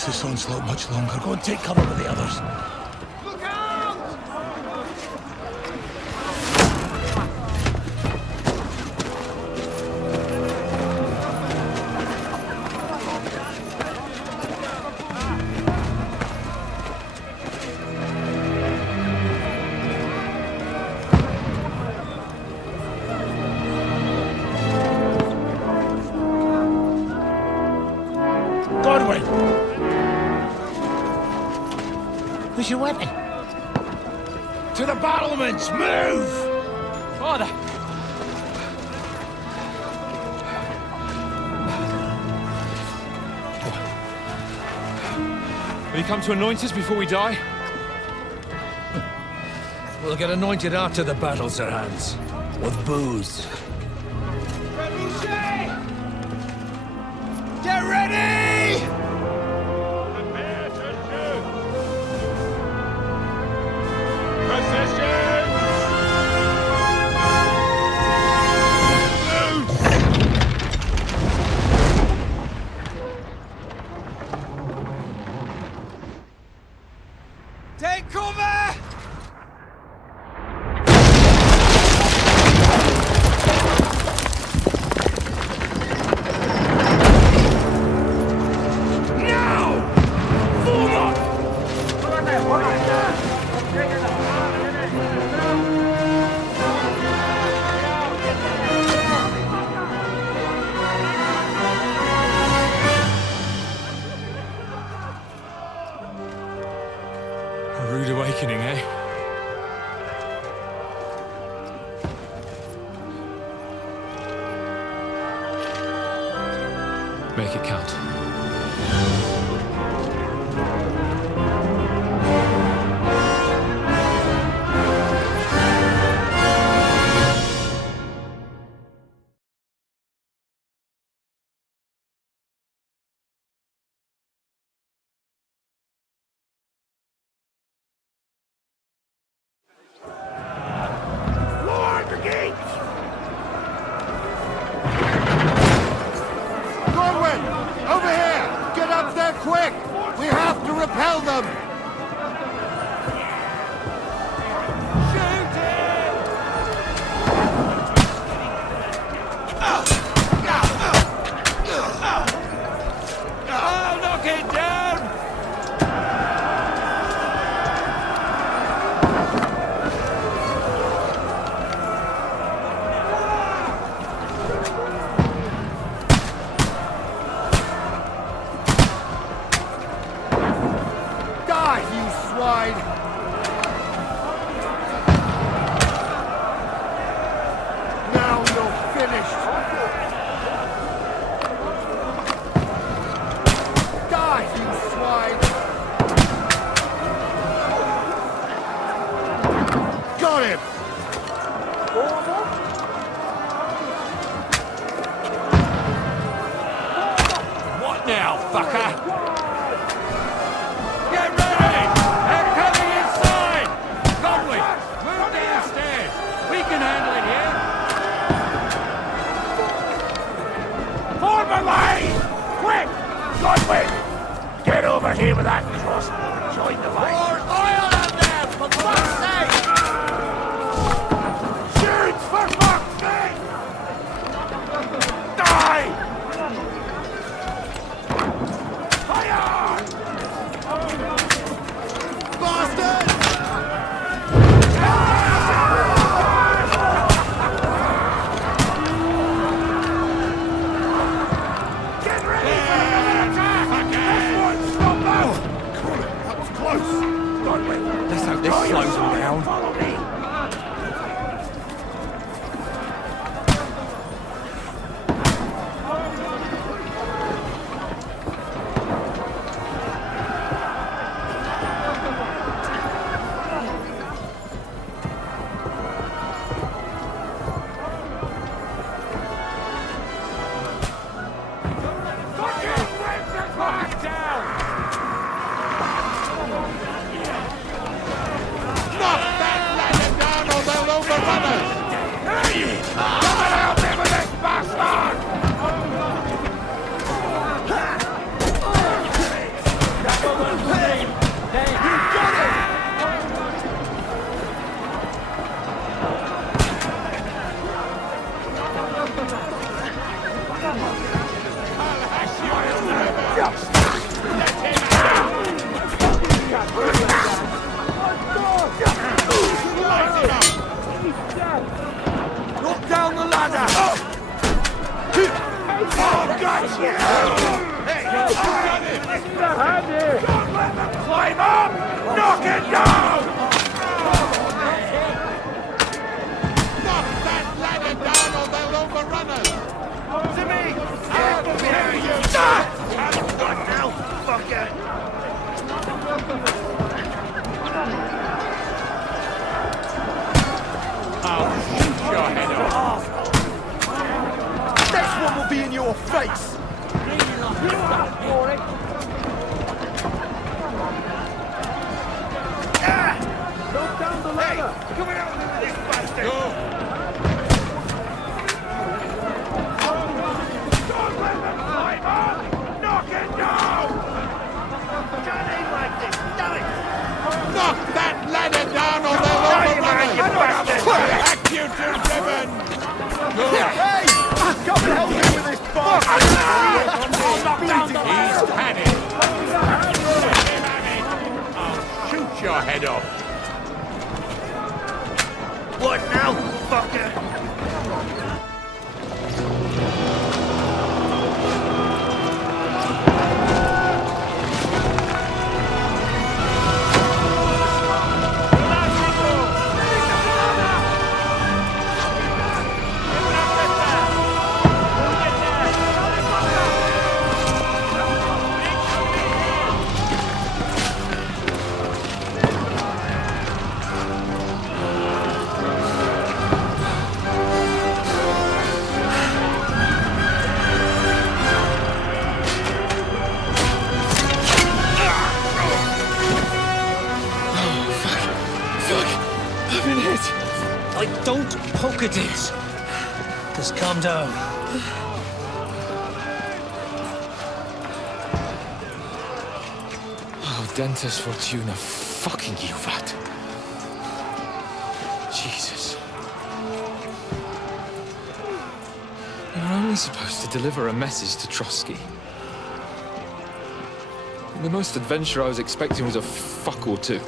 last this onslaught much longer. Go and take cover with the others. Who's your weapon? To the battlements! Move! Father! Will you come to anoint us before we die? We'll get anointed after the battles are hands. With booze. Get ready! Prepare to shoot! Take cover! A rude awakening, eh? Make it count. Over here! Get up there quick! We have to repel them! Shoot him! I'll knock it down! Swine! Now you're finished! Die, you swine! Got him! What now, fucker? Get over here with that crossbow and join the line. More oil on them, for fuck's sake! Shoot, for fuck's sake! Die! Fire! Bastards! Get ready for another attack! This one's not out! That was close! Let's hope this slows them down. Follow me! Knock that Come out with this bastard! Don't let them climb up! Knock it down! Can't aim like this, damn it! Knock that ladder down or they'll overrun us! Back you two, Devon! Hey! Come and help me with this box! I'll knock down the He's had it! I'll shoot your head off! What now, fucker? I've been hit. Don't poke at it. Just calm down. Oh, Dentes Fortuna, fucking you, Vat. Jesus. You're only supposed to deliver a message to Trotsky. The most adventure I was expecting was a fuck or two.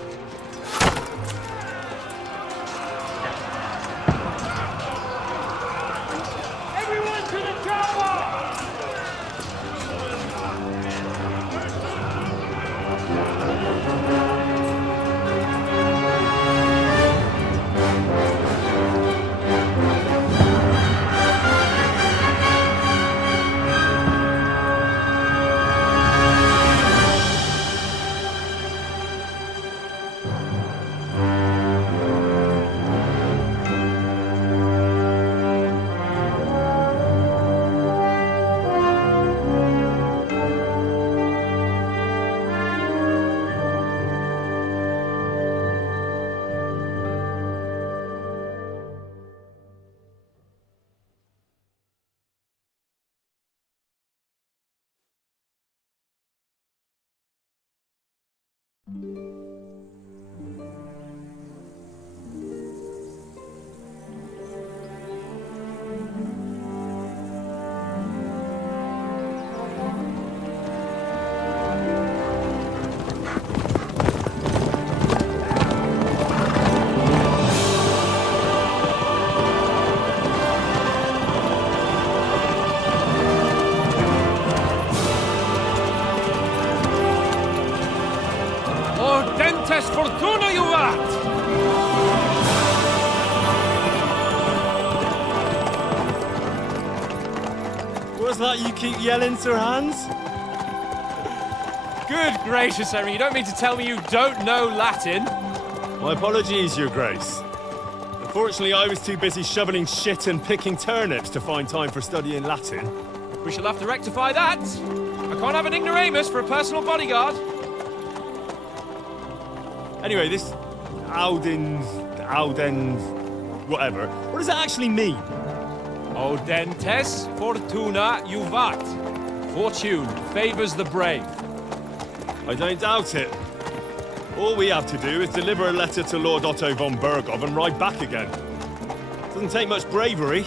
Everyone to the tower! Dentes Fortuna, you vat! What's that you keep yelling, Sir Hans? Good gracious, Henry, you don't mean to tell me you don't know Latin? My apologies, Your Grace. Unfortunately, I was too busy shoveling shit and picking turnips to find time for studying Latin. We shall have to rectify that. I can't have an ignoramus for a personal bodyguard. Anyway, this Audens, whatever. What does that actually mean? O Dentes Fortuna Juvat. Fortune favors the brave. I don't doubt it. All we have to do is deliver a letter to Lord Otto von Bergov and ride back again. Doesn't take much bravery.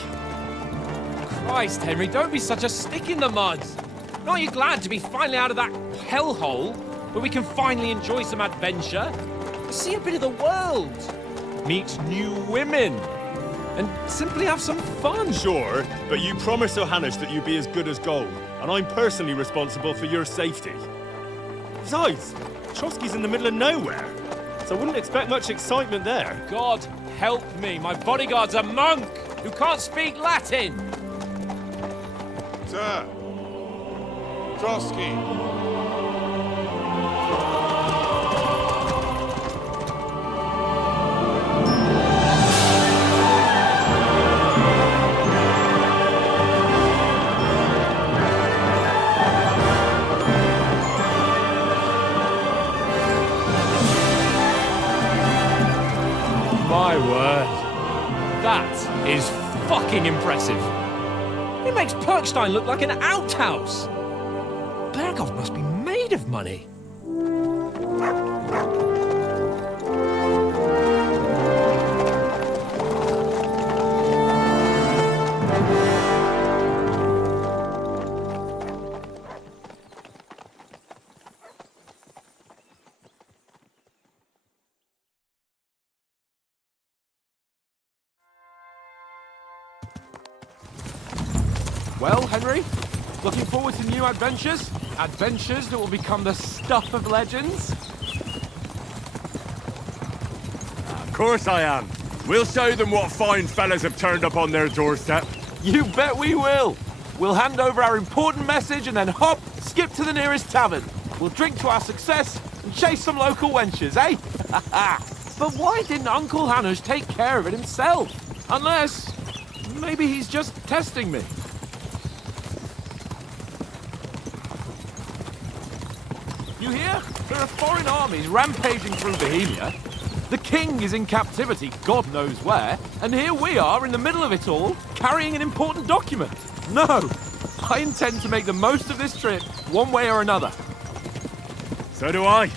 Christ, Henry, don't be such a stick in the mud. Aren't you glad to be finally out of that hellhole where we can finally enjoy some adventure? See a bit of the world, meet new women, and simply have some fun. Sure, but you promised Johannes that you'd be as good as gold, and I'm personally responsible for your safety. Besides, Trotsky's in the middle of nowhere, so I wouldn't expect much excitement there. God help me, my bodyguard's a monk who can't speak Latin. Sir! Trotsky! My My word. That is fucking impressive. It makes Perkstein look like an outhouse. Berghoff must be made of money. Well, Henry, looking forward to new adventures? Adventures that will become the stuff of legends? Of course I am. We'll show them what fine fellas have turned up on their doorstep. You bet we will. We'll hand over our important message and then hop, skip to the nearest tavern. We'll drink to our success and chase some local wenches, eh? But why didn't Uncle Hanush take care of it himself? Unless, maybe he's just testing me. You hear? There are foreign armies rampaging through Bohemia. The king is in captivity, God knows where, and here we are in the middle of it all, carrying an important document. No, I intend to make the most of this trip, one way or another. So do I.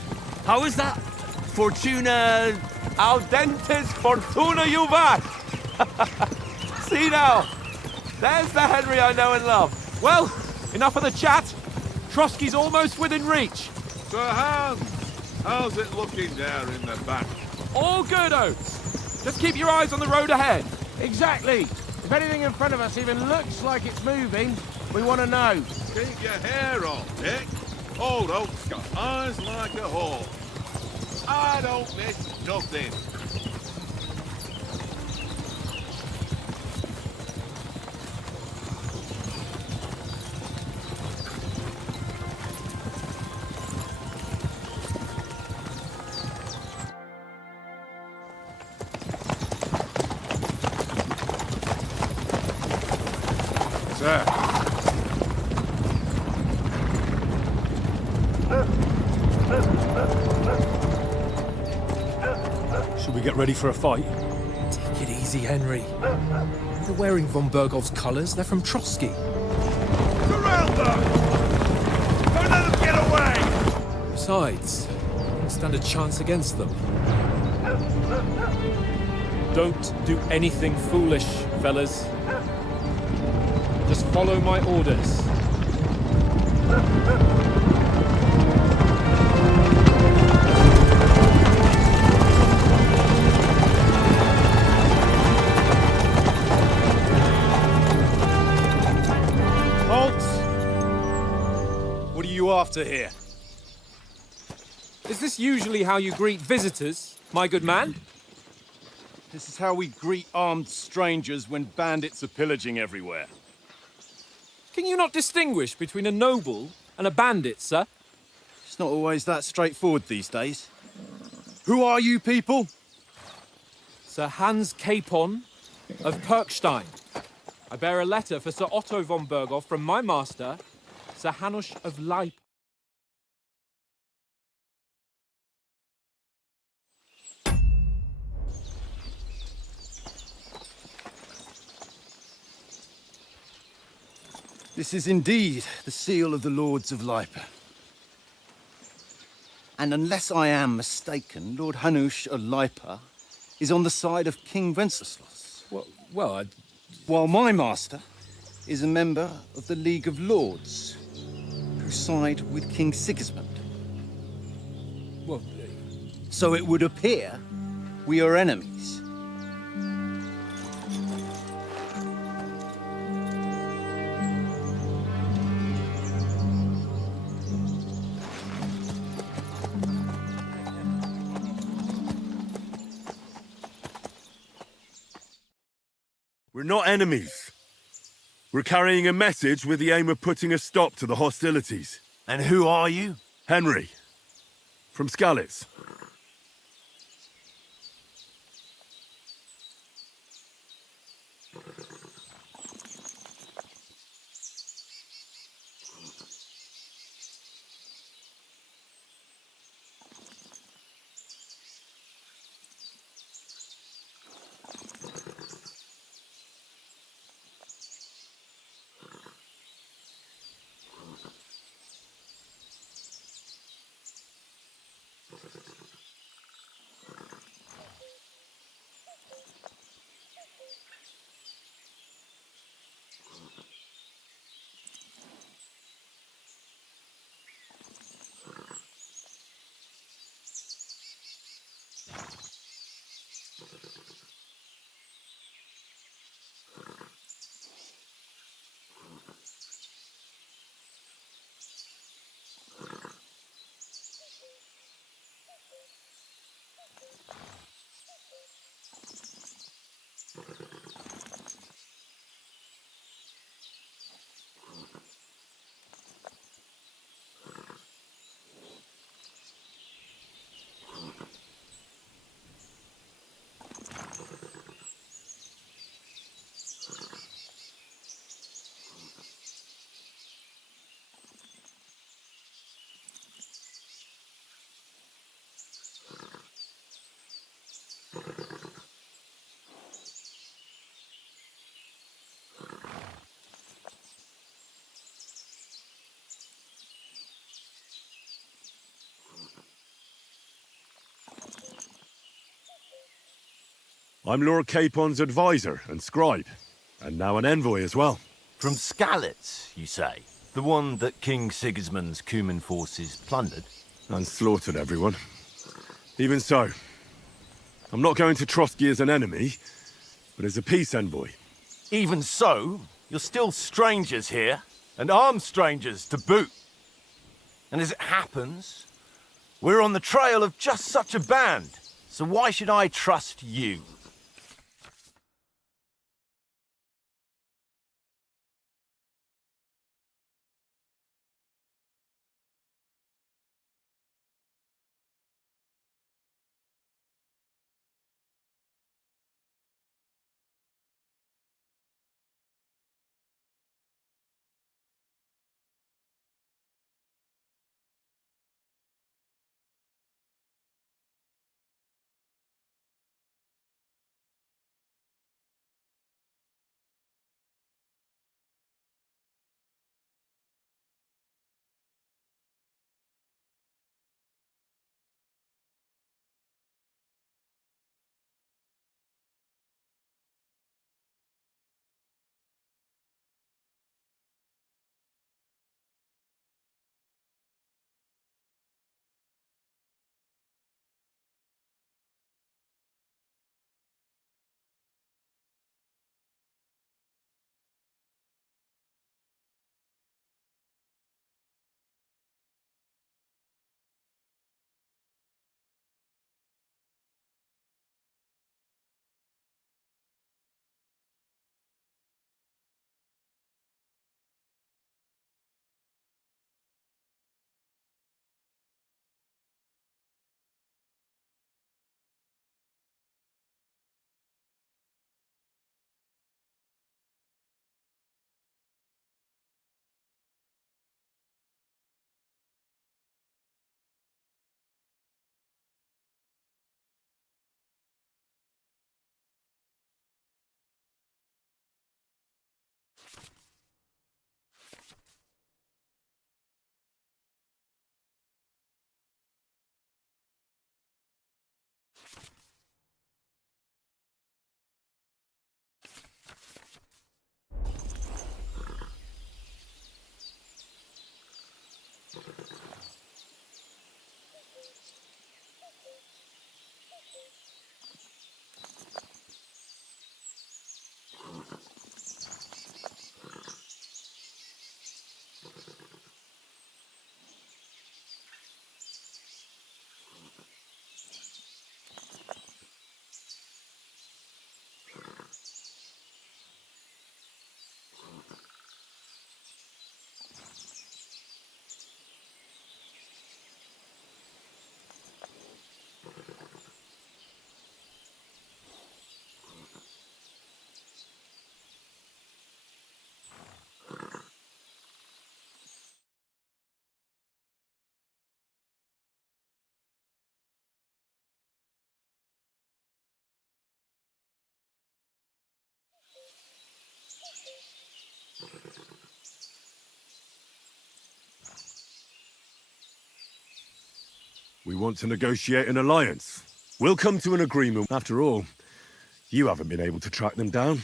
How is that? Fortuna... Audentes fortuna juvat! See now, there's the Henry I know and love. Well, enough of the chat. Trotsky's almost within reach. Sir Hans, how's it looking there in the back? All good, Oates. Just keep your eyes on the road ahead. Exactly. If anything in front of us even looks like it's moving, we want to know. Keep your hair on, Dick. Old Oak's got eyes like a hawk. I don't miss nothing. Sir. Should we get ready for a fight? Take it easy, Henry. They're wearing von Berghoff's colours. They're from Trotsky. Surround them! Don't let them get away! Besides, we don't stand a chance against them. Don't do anything foolish, fellas. Just follow my orders. Halt! What are you after here? Is this usually how you greet visitors, my good man? This is how we greet armed strangers when bandits are pillaging everywhere. Can you not distinguish between a noble and a bandit, sir? It's not always that straightforward these days. Who are you people? Sir Hans Capon of Perkstein. I bear a letter for Sir Otto von Berghoff from my master, Sir Hanush of Leip. This is indeed the seal of the Lords of Lipa. And unless I am mistaken, Lord Hanush of Lipa is on the side of King Wenceslas. Well, While my master is a member of the League of Lords, who side with King Sigismund. well, So it would appear we are enemies. We're not enemies. We're carrying a message with the aim of putting a stop to the hostilities. And who are you? Henry, from Skalitz. I'm Lord Capon's advisor and scribe, and now an envoy as well. From Skalitz, you say? The one that King Sigismund's Cuman forces plundered? And slaughtered everyone. Even so, I'm not going to Trotsky as an enemy, but as a peace envoy. Even so, you're still strangers here, and armed strangers to boot. And as it happens, we're on the trail of just such a band, so why should I trust you? We want to negotiate an alliance. We'll come to an agreement. After all, you haven't been able to track them down.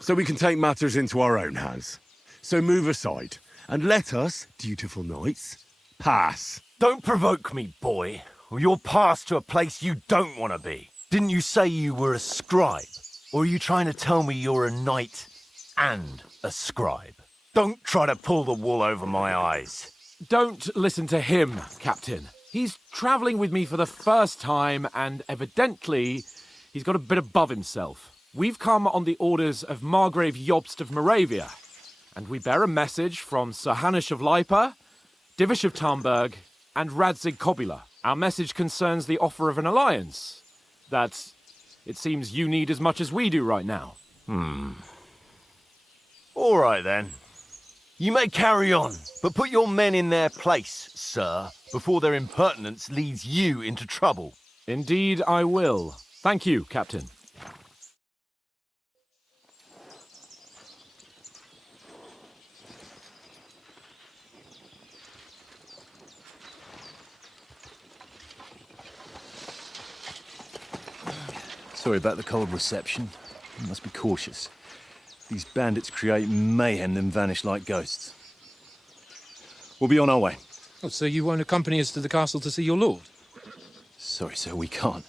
So we can take matters into our own hands. So move aside, and let us, dutiful knights, pass. Don't provoke me, boy, or you'll pass to a place you don't want to be. Didn't you say you were a scribe? Or are you trying to tell me you're a knight and a scribe? Don't try to pull the wool over my eyes. Don't listen to him, Captain. He's travelling with me for the first time, and evidently, he's got a bit above himself. We've come on the orders of Margrave Jobst of Moravia, and we bear a message from Sir Hanush of Lipa, Divish of Tarnberg, and Radzig Kobula. Our message concerns the offer of an alliance that it seems you need as much as we do right now. All right, then. You may carry on, but put your men in their place, sir, before their impertinence leads you into trouble. Indeed, I will. Thank you, Captain. Sorry about the cold reception. You must be cautious. These bandits create mayhem, then vanish like ghosts. We'll be on our way. Oh, so you won't accompany us to the castle to see your lord? Sorry, sir, we can't.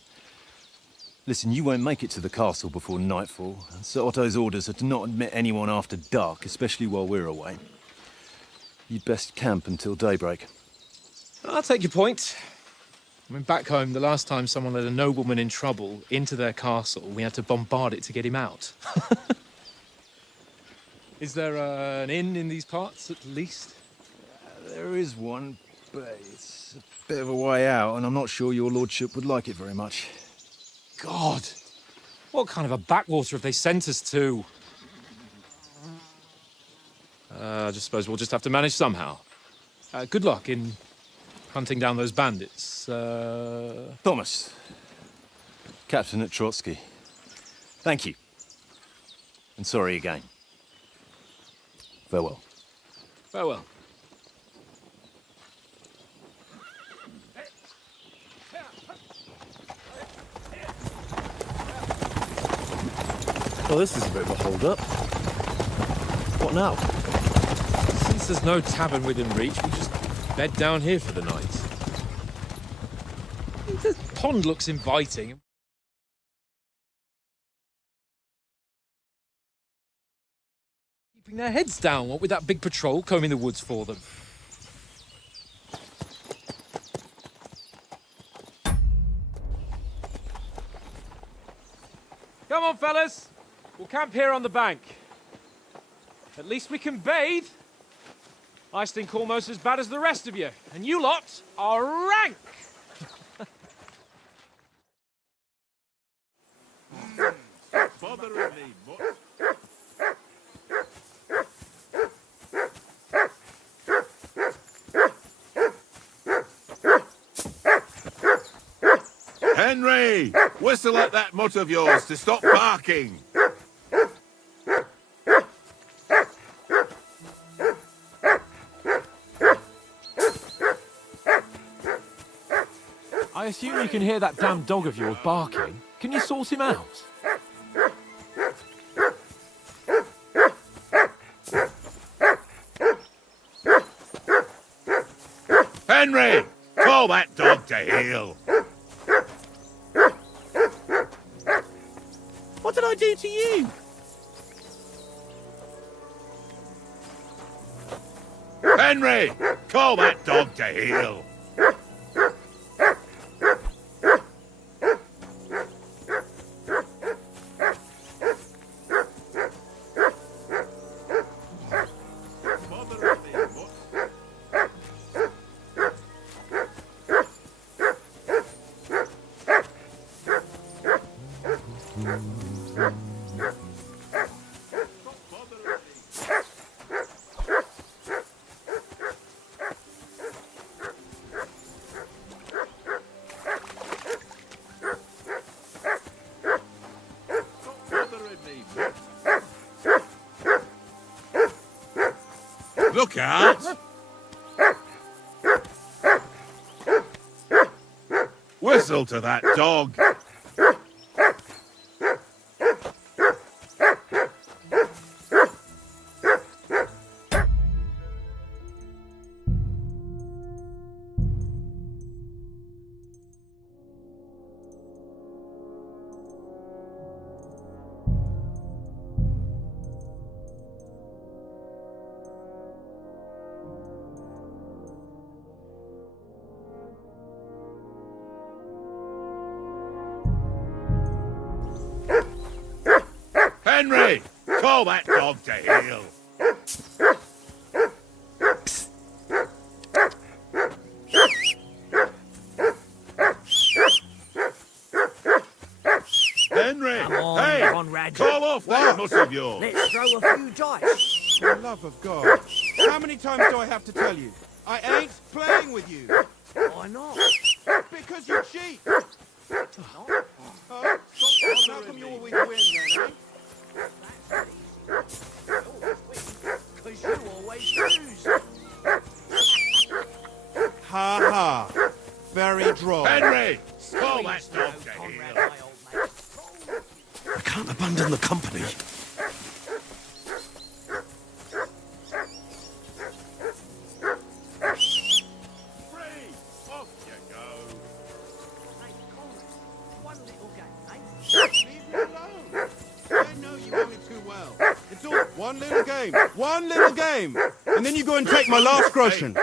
Listen, you won't make it to the castle before nightfall, and Sir Otto's orders are to not admit anyone after dark, especially while we're away. You'd best camp until daybreak. I'll take your point. I mean, back home, the last time someone let a nobleman in trouble into their castle, we had to bombard it to get him out. Is there an inn in these parts, at least? There is one, but it's a bit of a way out, and I'm not sure your lordship would like it very much. God! What kind of a backwater have they sent us to? I just suppose we'll just have to manage somehow. Good luck in hunting down those bandits. Thomas, Captain at Trotsky. Thank you. And sorry again. Farewell. Farewell. Well, this is a bit of a hold-up. What now? Since there's no tavern within reach, we just bed down here for the night. The pond looks inviting. Keeping their heads down, what with that big patrol combing the woods for them. Come on, fellas. We'll camp here on the bank. At least we can bathe. I stink almost as bad as the rest of you, and you lot are rank! Bothering me much. Henry! Whistle at that mutt of yours to stop barking! I assume you can hear that damn dog of yours barking. Can you sort him out? Henry! Call that dog to heel! What did I do to you? Henry! Call that dog to heel! Bothering me much. Look out! Whistle to that dog! Henry! Call that dog to heel! Henry! Come on, hey! Conrad. Call off that mutt of yours! Let's throw a few dice. For the love of God. How many times do I have to tell you? I ain't playing with you. Why not? Because you cheat. Huh? So how come you always win then, eh? Because you always lose. Ha ha. Very droll. Henry! Call that Please, dog no, to Conrad, heel! my old mate. can't abandon the company. Free! Off you go! Hey, Conrad, one little game, eh? Leave me alone. I know you only too well. It's all one little game. One little game. And then you go and take my last groschen.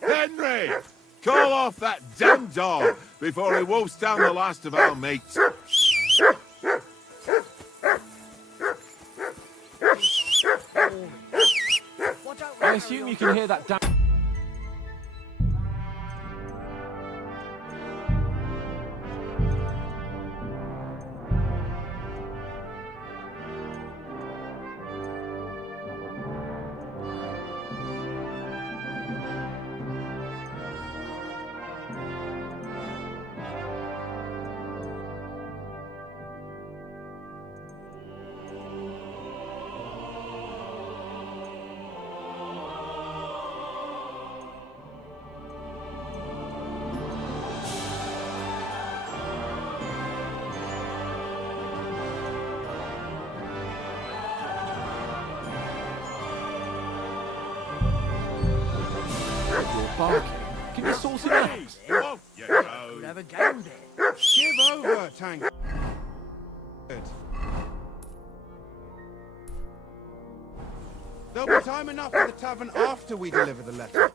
Henry! Call off that damn dog before he wolfs down the last of our mates. Why don't I we assume carry you on? can hear that damn... You're barking. Can you sort it out? Off you go! We'll have a game there. Give over, Tank. There'll be time enough at the tavern after we deliver the letter.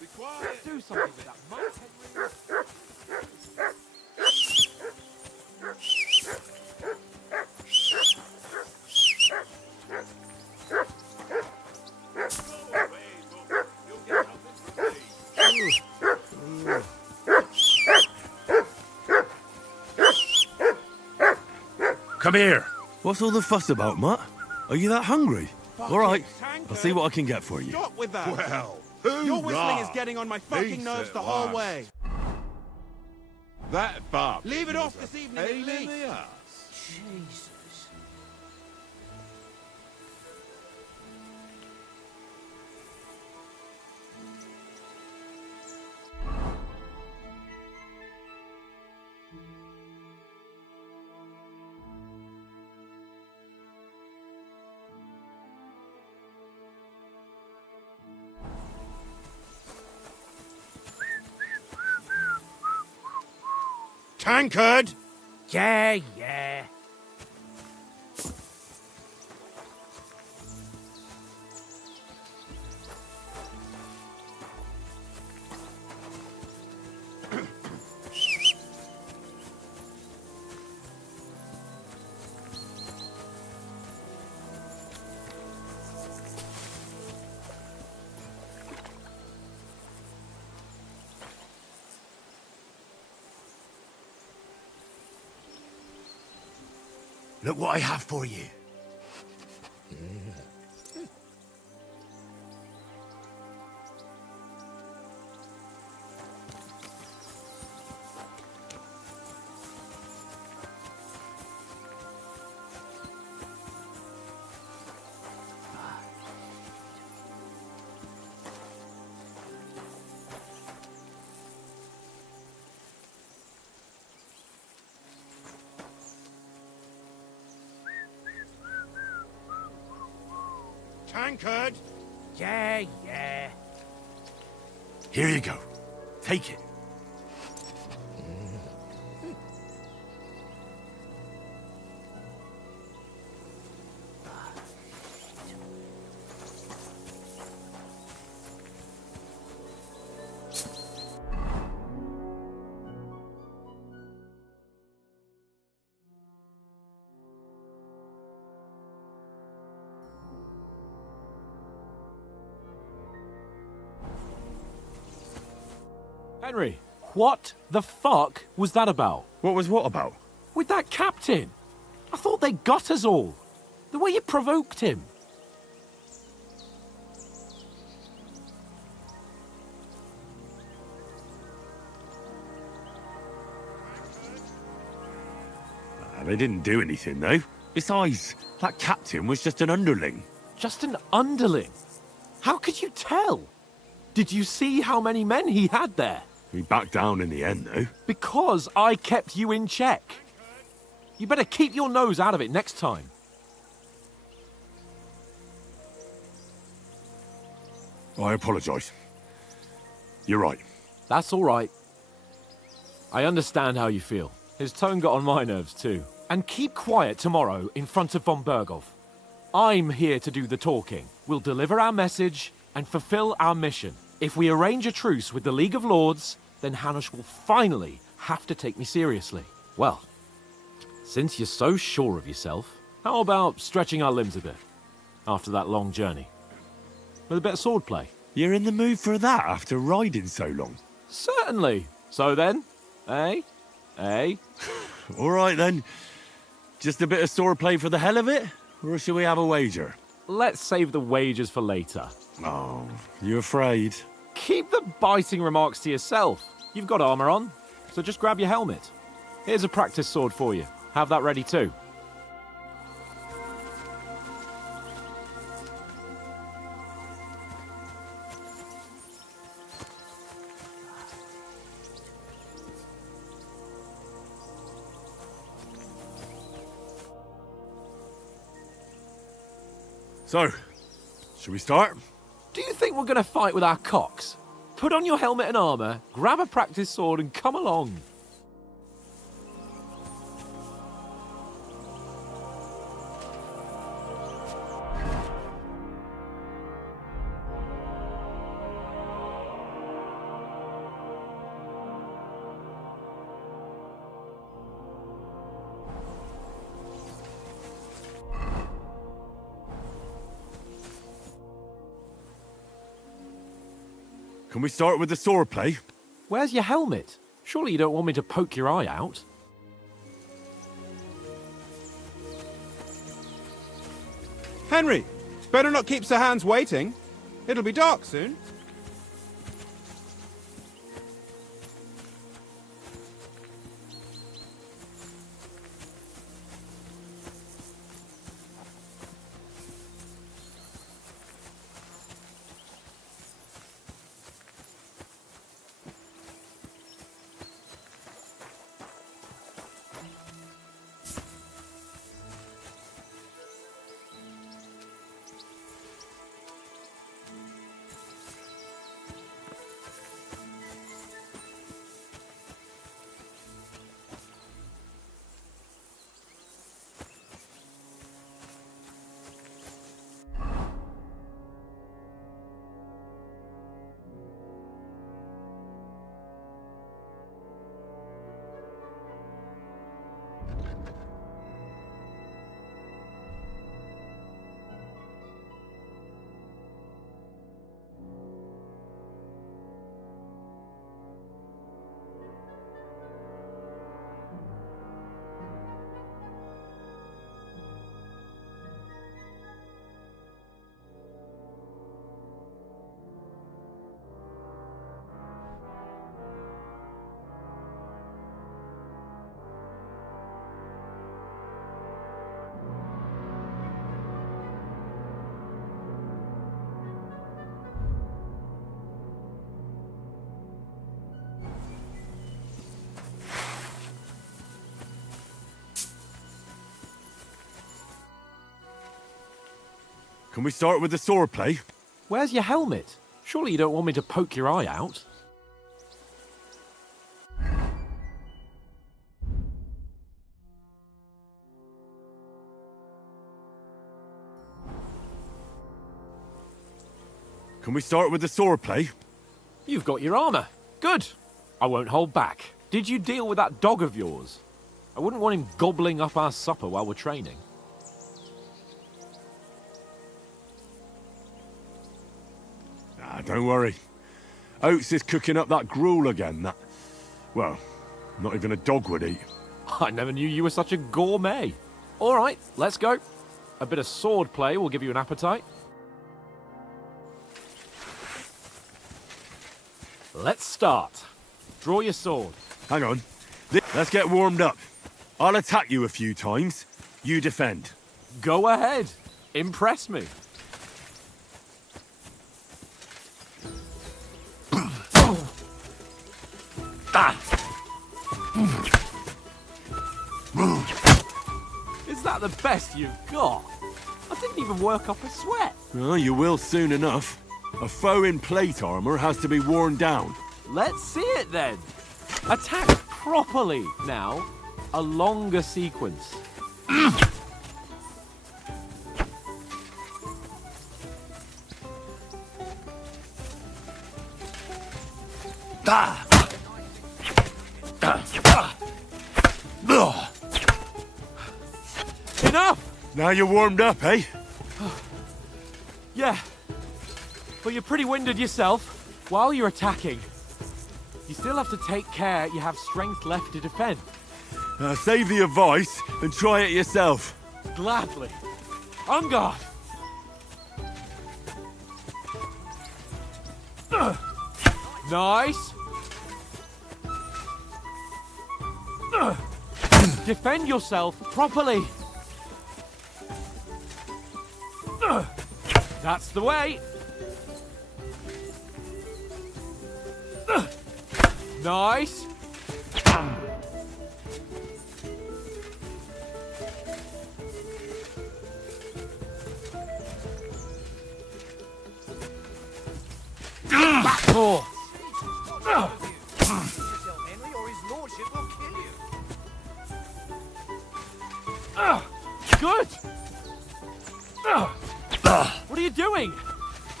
Be quiet! Do something with that mud, Henry. Go away, but you'll get nothing from me. Come here. What's all the fuss about, Mutt? Are you that hungry? All right, I'll see what I can get for you. Stop with that. Well, Your whistling is hoorah. getting on my fucking Decent nerves the whole lass. way. That barb. Leave it off this evening at Pain in least. the ass. Jesus. Tankard! Yeah, yeah. Look what I have for you. Tankard! Yeah, yeah. Here you go. Take it. Henry, what the fuck was that about? What was what about? With that captain? I thought they got us all. The way you provoked him. They didn't do anything, though. Besides, that captain was just an underling. Just an underling? How could you tell? Did you see how many men he had there? He backed down in the end, though. Because I kept you in check. You better keep your nose out of it next time. I apologise. You're right. That's all right. I understand how you feel. His tone got on my nerves too. And keep quiet tomorrow in front of von Berghoff. I'm here to do the talking. We'll deliver our message and fulfill our mission. If we arrange a truce with the League of Lords, then Hanush will finally have to take me seriously. Well, since you're so sure of yourself, how about stretching our limbs a bit after that long journey? With a bit of swordplay. You're in the mood for that after riding so long? Certainly. So then, eh? Eh? All right, then. Just a bit of swordplay for the hell of it? Or shall we have a wager? Let's save the wagers for later. Oh, you afraid? Keep the biting remarks to yourself. You've got armor on, so just grab your helmet. Here's a practice sword for you. Have that ready too. So, shall we start? Do you think we're going to fight with our cocks? Put on your helmet and armor, grab a practice sword and come along. Can we start with the swordplay? Where's your helmet? Surely you don't want me to poke your eye out? Henry, better not keep Sir Hans waiting. It'll be dark soon. Can we start with the swordplay? Where's your helmet? Surely you don't want me to poke your eye out? Can we start with the swordplay? You've got your armor. Good. I won't hold back. Did you deal with that dog of yours? I wouldn't want him gobbling up our supper while we're training. Don't worry. Oates is cooking up that gruel again that, well, not even a dog would eat. I never knew you were such a gourmet. All right, let's go. A bit of sword play will give you an appetite. Let's start. Draw your sword. Hang on. Let's get warmed up. I'll attack you a few times. You defend. Go ahead. Impress me. Is that the best you've got? I didn't even work up a sweat. Well, you will soon enough. A foe in plate armor has to be worn down. Let's see it then. Attack properly now. A longer sequence. Enough! Now you're warmed up, eh? Yeah. But you're pretty winded yourself. While you're attacking, you still have to take care you have strength left to defend. Save the advice and try it yourself. Gladly. On guard. Nice. Defend yourself properly. That's the way. Nice. Backboard. Henry, or his lordship will kill you. Good. What are you doing?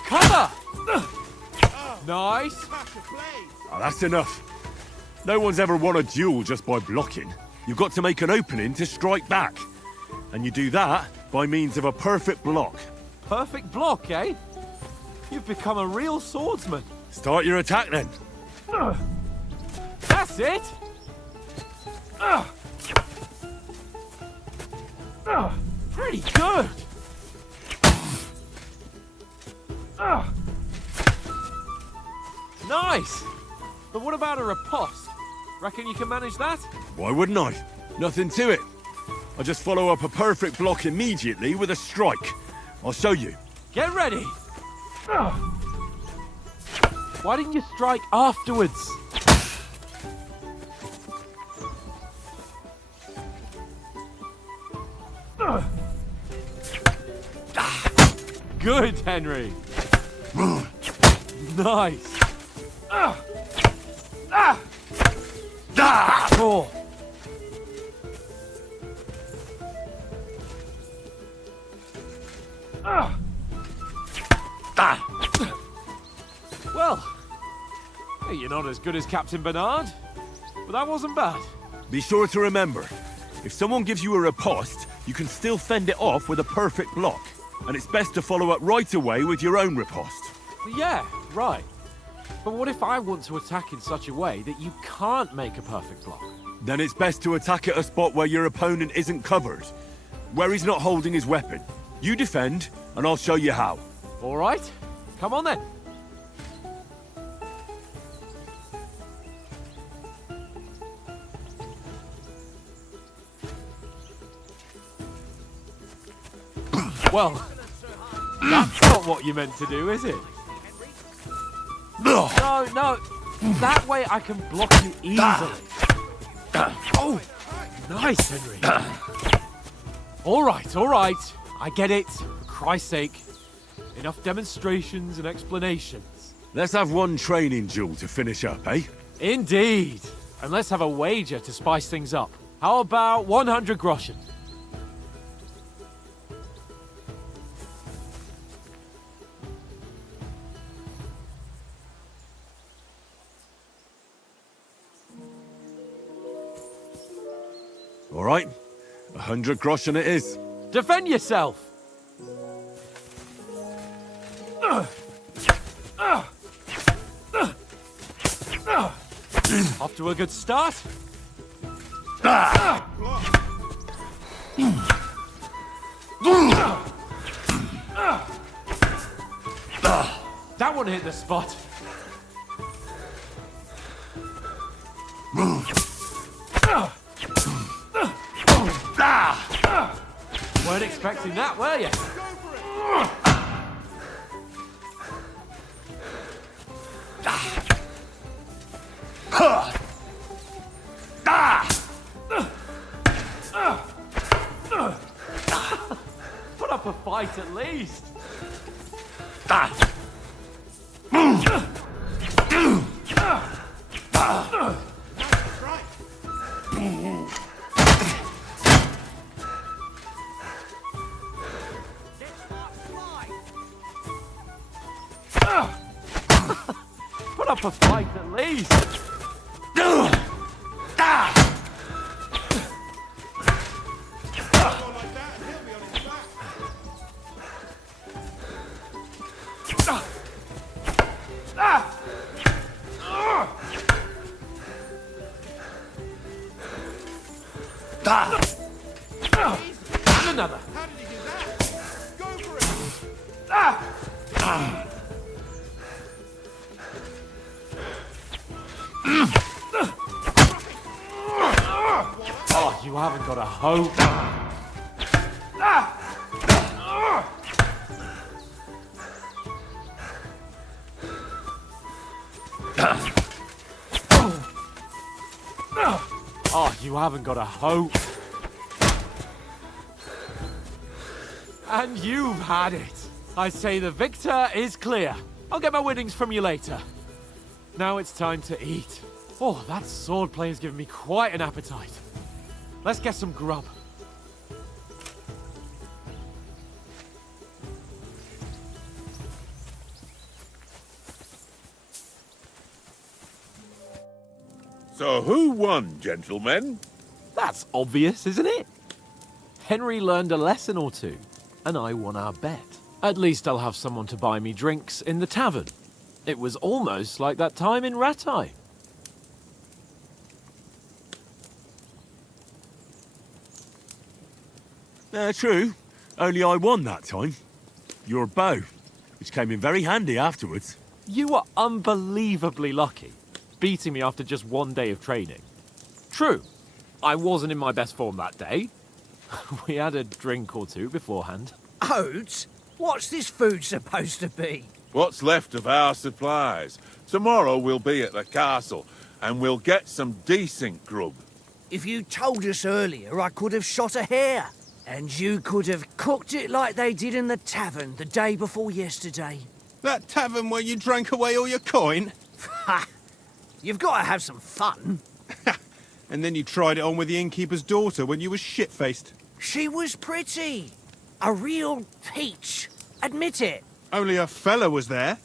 Cover. Nice. Oh, that's enough. No one's ever won a duel just by blocking. You've got to make an opening to strike back. And you do that by means of a perfect block. Perfect block, eh? You've become a real swordsman. Start your attack then. That's it. Pretty good. Nice. But what about a riposte? Reckon you can manage that? Why wouldn't I? Nothing to it. I just follow up a perfect block immediately with a strike. I'll show you. Get ready. Why didn't you strike afterwards? Good, Henry. Nice. Oh. Well, you're not as good as Captain Bernard, but that wasn't bad. Be sure to remember, if someone gives you a riposte, you can still fend it off with a perfect block. And it's best to follow up right away with your own riposte. Yeah, right. But what if I want to attack in such a way that you can't make a perfect block? Then it's best to attack at a spot where your opponent isn't covered, where he's not holding his weapon. You defend, and I'll show you how. All right, come on then. Well, that's not what you meant to do, is it? No, no. That way I can block you easily. Oh, nice, Henry. All right, all right. I get it. For Christ's sake. Enough demonstrations and explanations. Let's have one training duel to finish up, eh? Indeed. And let's have a wager to spice things up. How about 100 groschen? All right, 100 groschen it is. Defend yourself! Off to a good start. a spot. Weren't expecting that, were you? Put up a fight at least. Put up a fight at least. And another. How did you do that? Go for it! Oh, you haven't got a hope. Oh, you haven't got a hope. And you've had it. I say the victor is clear. I'll get my winnings from you later. Now it's time to eat. Oh, that swordplay has given me quite an appetite. Let's get some grub. So who won, gentlemen? That's obvious, isn't it? Henry learned a lesson or two, and I won our bet. At least I'll have someone to buy me drinks in the tavern. It was almost like that time in Rattay. True. Only I won that time. Your bow, which came in very handy afterwards. You were unbelievably lucky, beating me after just one day of training. True, I wasn't in my best form that day. We had a drink or two beforehand. Oats? What's this food supposed to be? What's left of our supplies. Tomorrow we'll be at the castle, and we'll get some decent grub. If you told us earlier, I could have shot a hare. And you could have cooked it like they did in the tavern the day before yesterday. That tavern where you drank away all your coin? Ha! You've got to have some fun. And then you tried it on with the innkeeper's daughter when you were shit-faced. She was pretty. A real peach. Admit it. Only a fella was there.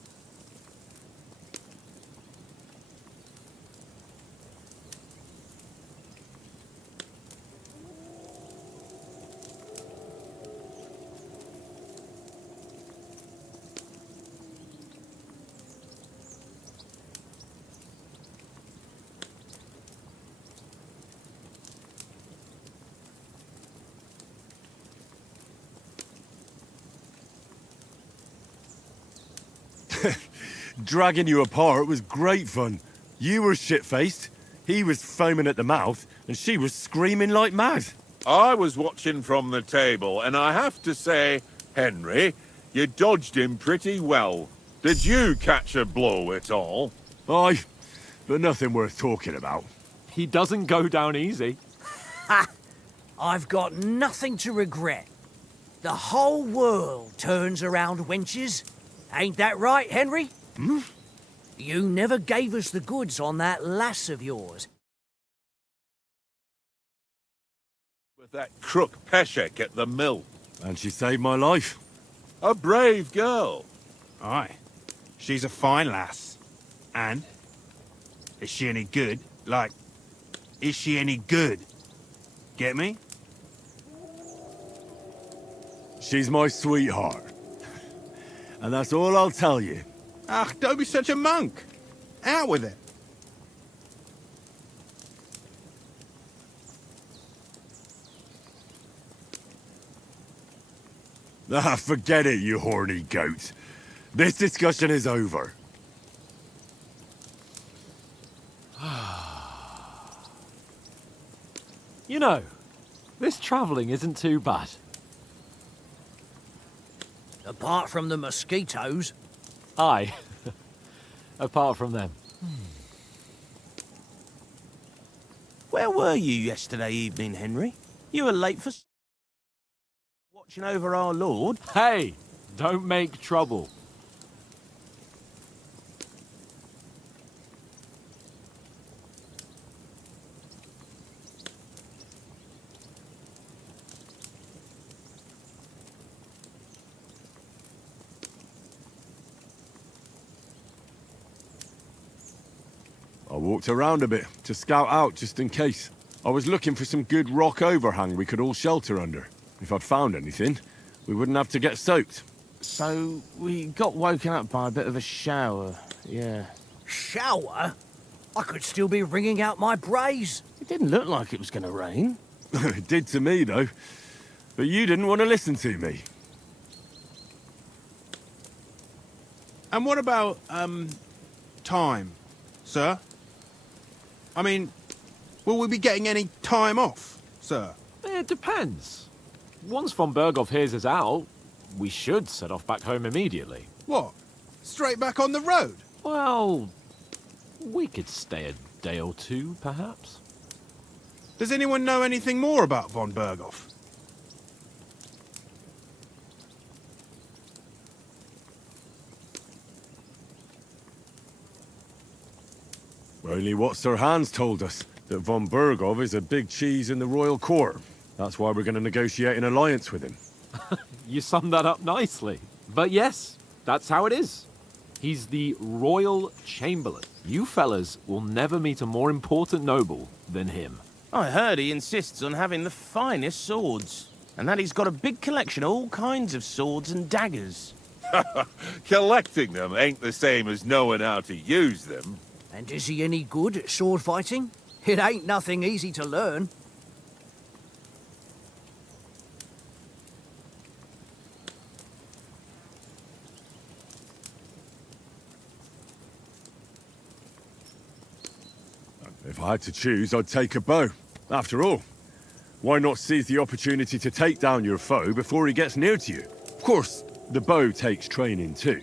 Dragging you apart was great fun. You were shit-faced, he was foaming at the mouth, and she was screaming like mad. I was watching from the table, and I have to say, Henry, you dodged him pretty well. Did you catch a blow at all? Aye, but nothing worth talking about. He doesn't go down easy. Ha! I've got nothing to regret. The whole world turns around wenches. Ain't that right, Henry? Hmm? You never gave us the goods on that lass of yours. With that crook Peshek at the mill. And she saved my life. A brave girl. Aye. She's a fine lass. And? Is she any good? Like, is she any good? Get me? She's my sweetheart. And that's all I'll tell you. Ah, don't be such a monk. Out with it. Ah, forget it, you horny goat. This discussion is over. no. This travelling isn't too bad. Apart from the mosquitoes. Aye. Apart from them. Where were you yesterday evening, Henry? You were late for watching over our Lord. Hey, don't make trouble. I walked around a bit to scout out just in case. I was looking for some good rock overhang we could all shelter under. If I'd found anything, we wouldn't have to get soaked. So we got woken up by a bit of a shower, yeah. Shower? I could still be wringing out my brays. It didn't look like it was going to rain. It did to me, though. But you didn't want to listen to me. And what about, time, sir? I mean, will we be getting any time off, sir? It depends. Once von Berghoff hears us out, we should set off back home immediately. What? Straight back on the road? Well, we could stay a day or two, perhaps. Does anyone know anything more about von Berghoff? Only what Sir Hans told us, that von Berghoff is a big cheese in the royal court. That's why we're going to negotiate an alliance with him. You summed that up nicely. But yes, that's how it is. He's the Royal Chamberlain. You fellas will never meet a more important noble than him. I heard he insists on having the finest swords, and that he's got a big collection of all kinds of swords and daggers. Collecting them ain't the same as knowing how to use them. And is he any good at sword fighting? It ain't nothing easy to learn. If I had to choose, I'd take a bow. After all, why not seize the opportunity to take down your foe before he gets near to you? Of course, the bow takes training too.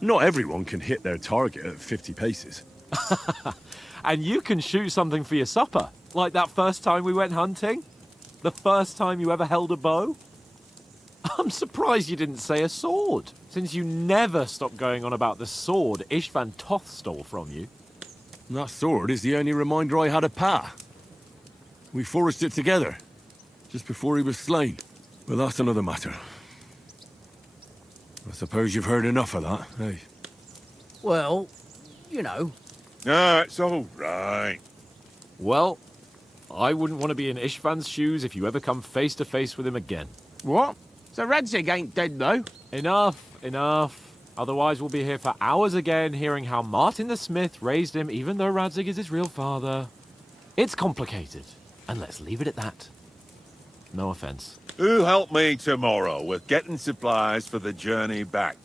Not everyone can hit their target at 50 paces. And you can shoot something for your supper, like that first time we went hunting? The first time you ever held a bow? I'm surprised you didn't say a sword, since you never stopped going on about the sword Ishvan Toth stole from you. That sword is the only reminder I had of Pa. We forged it together, just before he was slain. But that's another matter. I suppose you've heard enough of that, eh? Well, you know. Ah, it's all right. Well, I wouldn't want to be in Ishvan's shoes if you ever come face to face with him again. What? So Radzig ain't dead, though? Enough, enough. Otherwise we'll be here for hours again hearing how Martin the Smith raised him even though Radzig is his real father. It's complicated, and let's leave it at that. No offense. Who'll help me tomorrow with getting supplies for the journey back?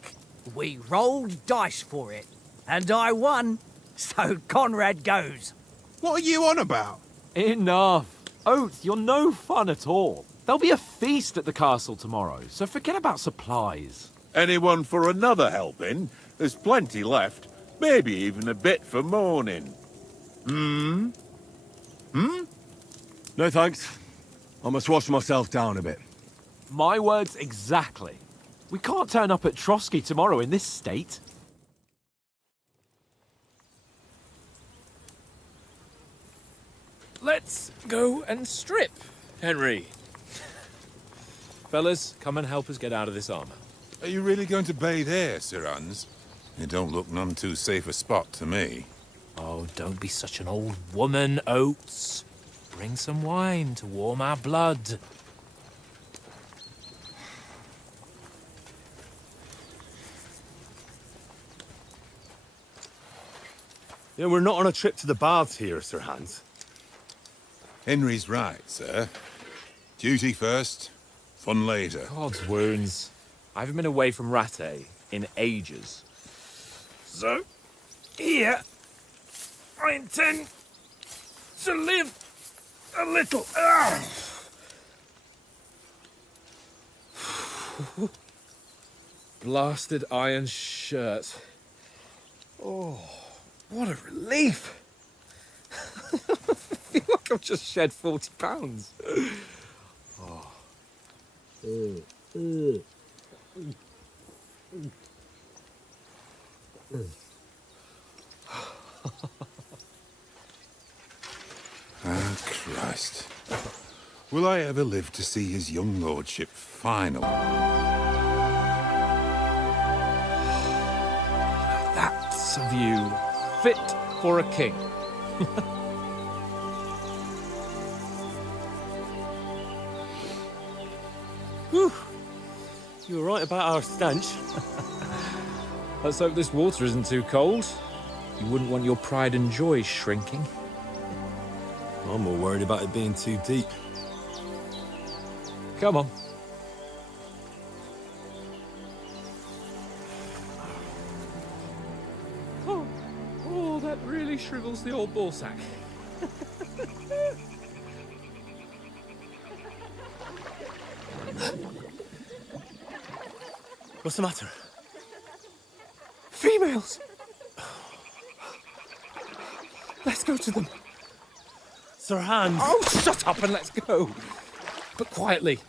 We rolled dice for it, and I won, so Conrad goes. What are you on about? Enough. Oath, you're no fun at all. There'll be a feast at the castle tomorrow, so forget about supplies. Anyone for another helping? There's plenty left. Maybe even a bit for morning. No thanks. I must wash myself down a bit. My words exactly. We can't turn up at Trotsky tomorrow in this state. Let's go and strip, Henry. Fellas, come and help us get out of this armor. Are you really going to bathe here, Sir Hans? It don't look none too safe a spot to me. Oh, don't be such an old woman, Oates. Bring some wine to warm our blood. Yeah, we're not on a trip to the baths here, Sir Hans. Henry's right, sir. Duty first, fun later. God's wounds. I haven't been away from Rattay in ages. So, here, I intend to live a little. Blasted iron shirt. Oh, what a relief. I feel like I've just shed 40 pounds. Ah, Christ. Will I ever live to see his young lordship finally? That's a view fit for a king. Whew. You were right about our stench. Let's hope this water isn't too cold. You wouldn't want your pride and joy shrinking. I'm more worried about it being too deep. Come on. Oh, that really shrivels the old ball sack. What's the matter? Females! Let's go to them. Sir Hans! Oh, shut up and let's go. But quietly.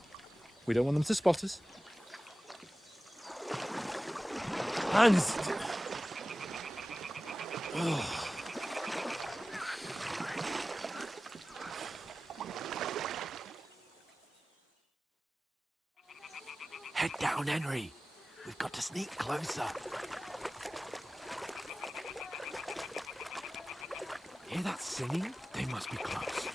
We don't want them to spot us. Hans! Head down, Henry. We've got to sneak closer. Hear that singing? They must be close.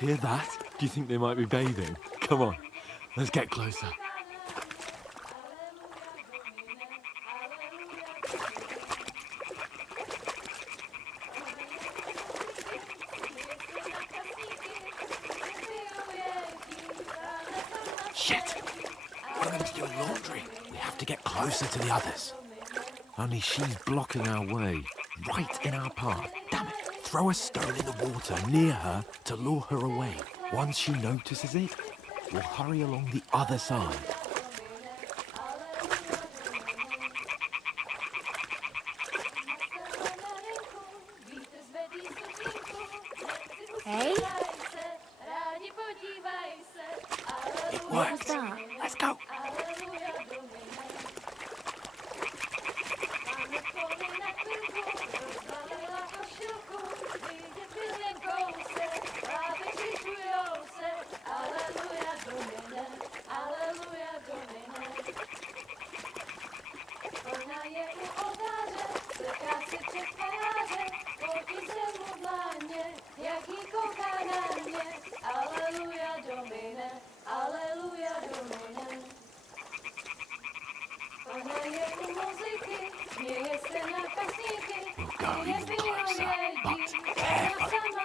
Hear that? Do you think they might be bathing? Come on, let's get closer. Shit! Women's doing laundry. We have to get closer to the others. Only she's blocking our way, right in our path. Damn it! Throw a stone in the water near her to lure her away. Once she notices it, we'll hurry along the other side. Hey? It worked. Let's go. We'll go even closer, but carefully.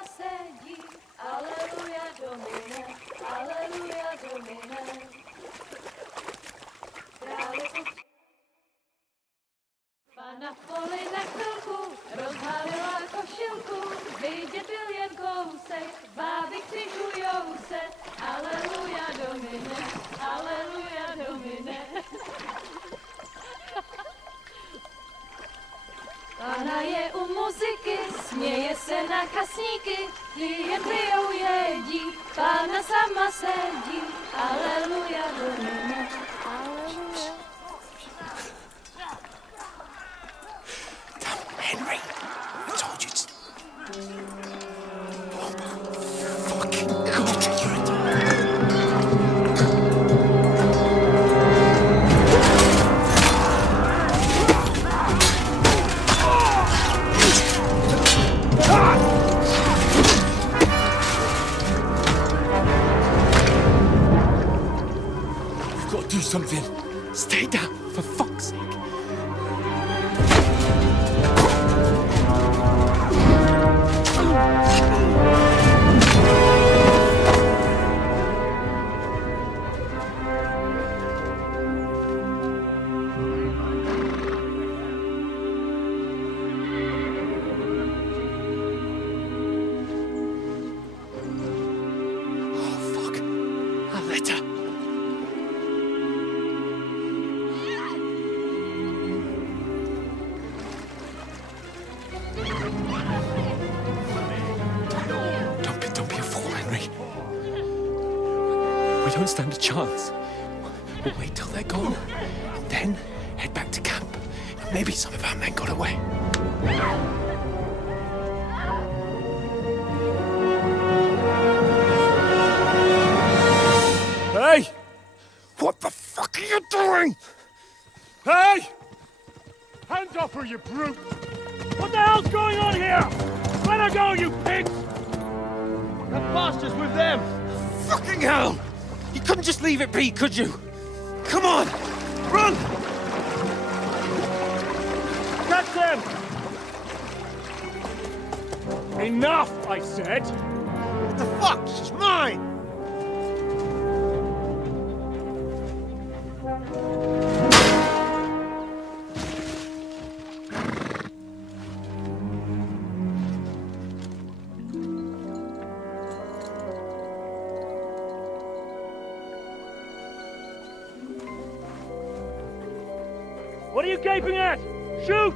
Pana poli na chvilku rozhalila košilku, vidět byl jen kousek, báby křižujou se, aleluja domine, aleluja domine. Pana je u muziky, směje se na kasníky, klienty jen jedí, Pána sama sedí, aleluja domine, aleluja. Henry, I told you to... Oh, fucking God, you're a dog. You've got to do something. Stay down, for fuck's sake. We don't stand a chance. We'll wait till they're gone, and then head back to camp. Maybe some of our men got away. Hey! What the fuck are you doing? Hey! Hands off her, you brute! What the hell's going on here? Let her go, you pigs! The bastards with them! Fucking hell! You couldn't just leave it be, could you? Come on! Run! Catch them! Enough, I said! What the fuck? She's mine! What are you gaping at? Shoot!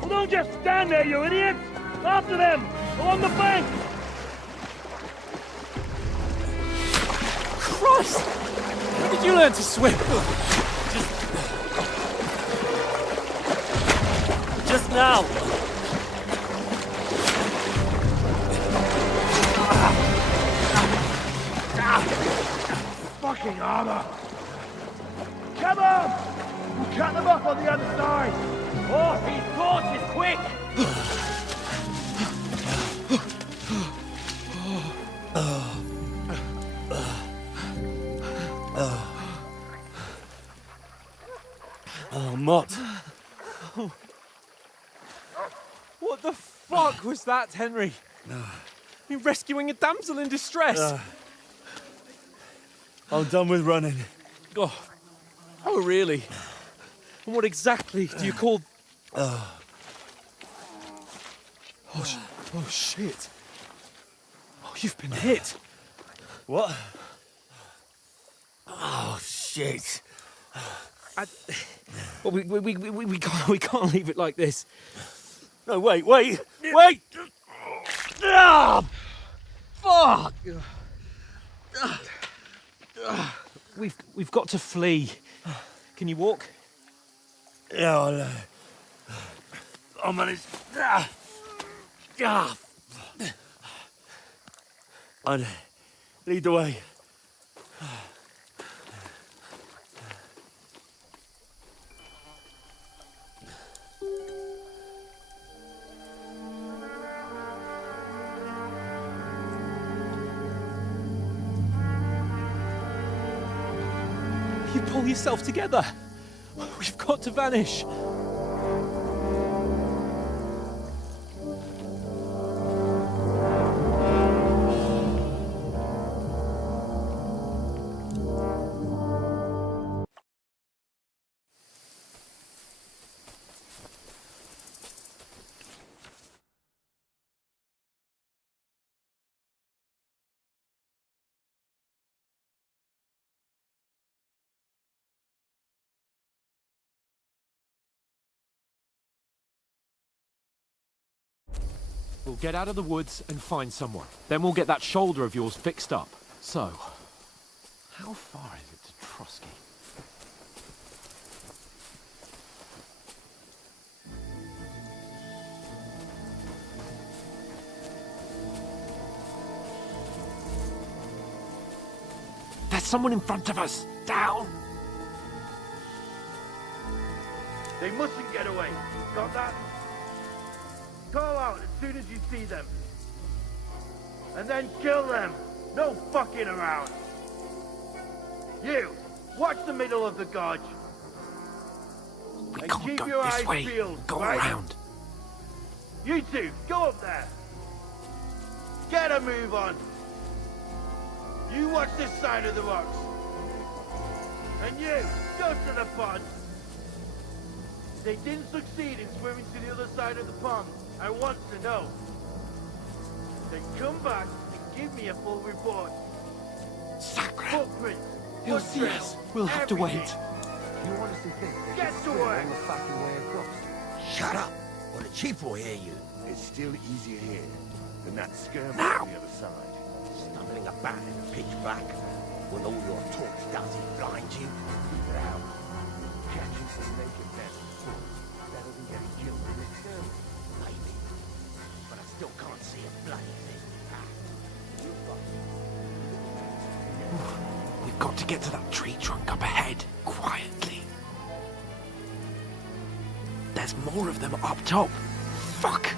Well, don't just stand there, you idiots! After them! Along the bank! Christ! When did you learn to swim? Just now! Fucking armor! Come on! We'll cut them off on the other side! Oh, his torch is quick! Oh, Mott. What the fuck was that, Henry? You're rescuing a damsel in distress. I'm done with running. Oh, really? And what exactly do you call... Oh, shit. Oh, you've been hit. What? Oh, shit. Well, we can't leave it like this. No, wait! Ah! Fuck! We've got to flee. Can you walk? Yeah, I'll manage. I'd lead the way. You pull yourself together. We've got to vanish. We'll get out of the woods and find someone. Then we'll get that shoulder of yours fixed up. So, how far is it to Trotsky? There's someone in front of us! Down! They mustn't get away. Got that? Call out as soon as you see them. And then kill them. No fucking around. You, watch the middle of the gorge. We And can't keep go your this eyes way. peeled, Go right? around. You two, go up there. Get a move on. You watch this side of the rocks. And you, go to the pond. They didn't succeed in swimming to the other side of the pond. I want to know. Then come back and give me a full report. Sacre! Footprints. He'll see foot us. trails, We'll have to everything. wait. You honestly think they Get could to swim work. all the fucking way across? Shut up, or the chief will hear you. It's still easier here than that skirmish Now. on the other side. stumbling about in the pitch black when all your torch does is blind you. Now, catching some naked peasants better than getting killed in this film. Maybe. But I still can't see a bloody thing. We've got to get to that tree trunk up ahead, quietly. There's more of them up top. Fuck!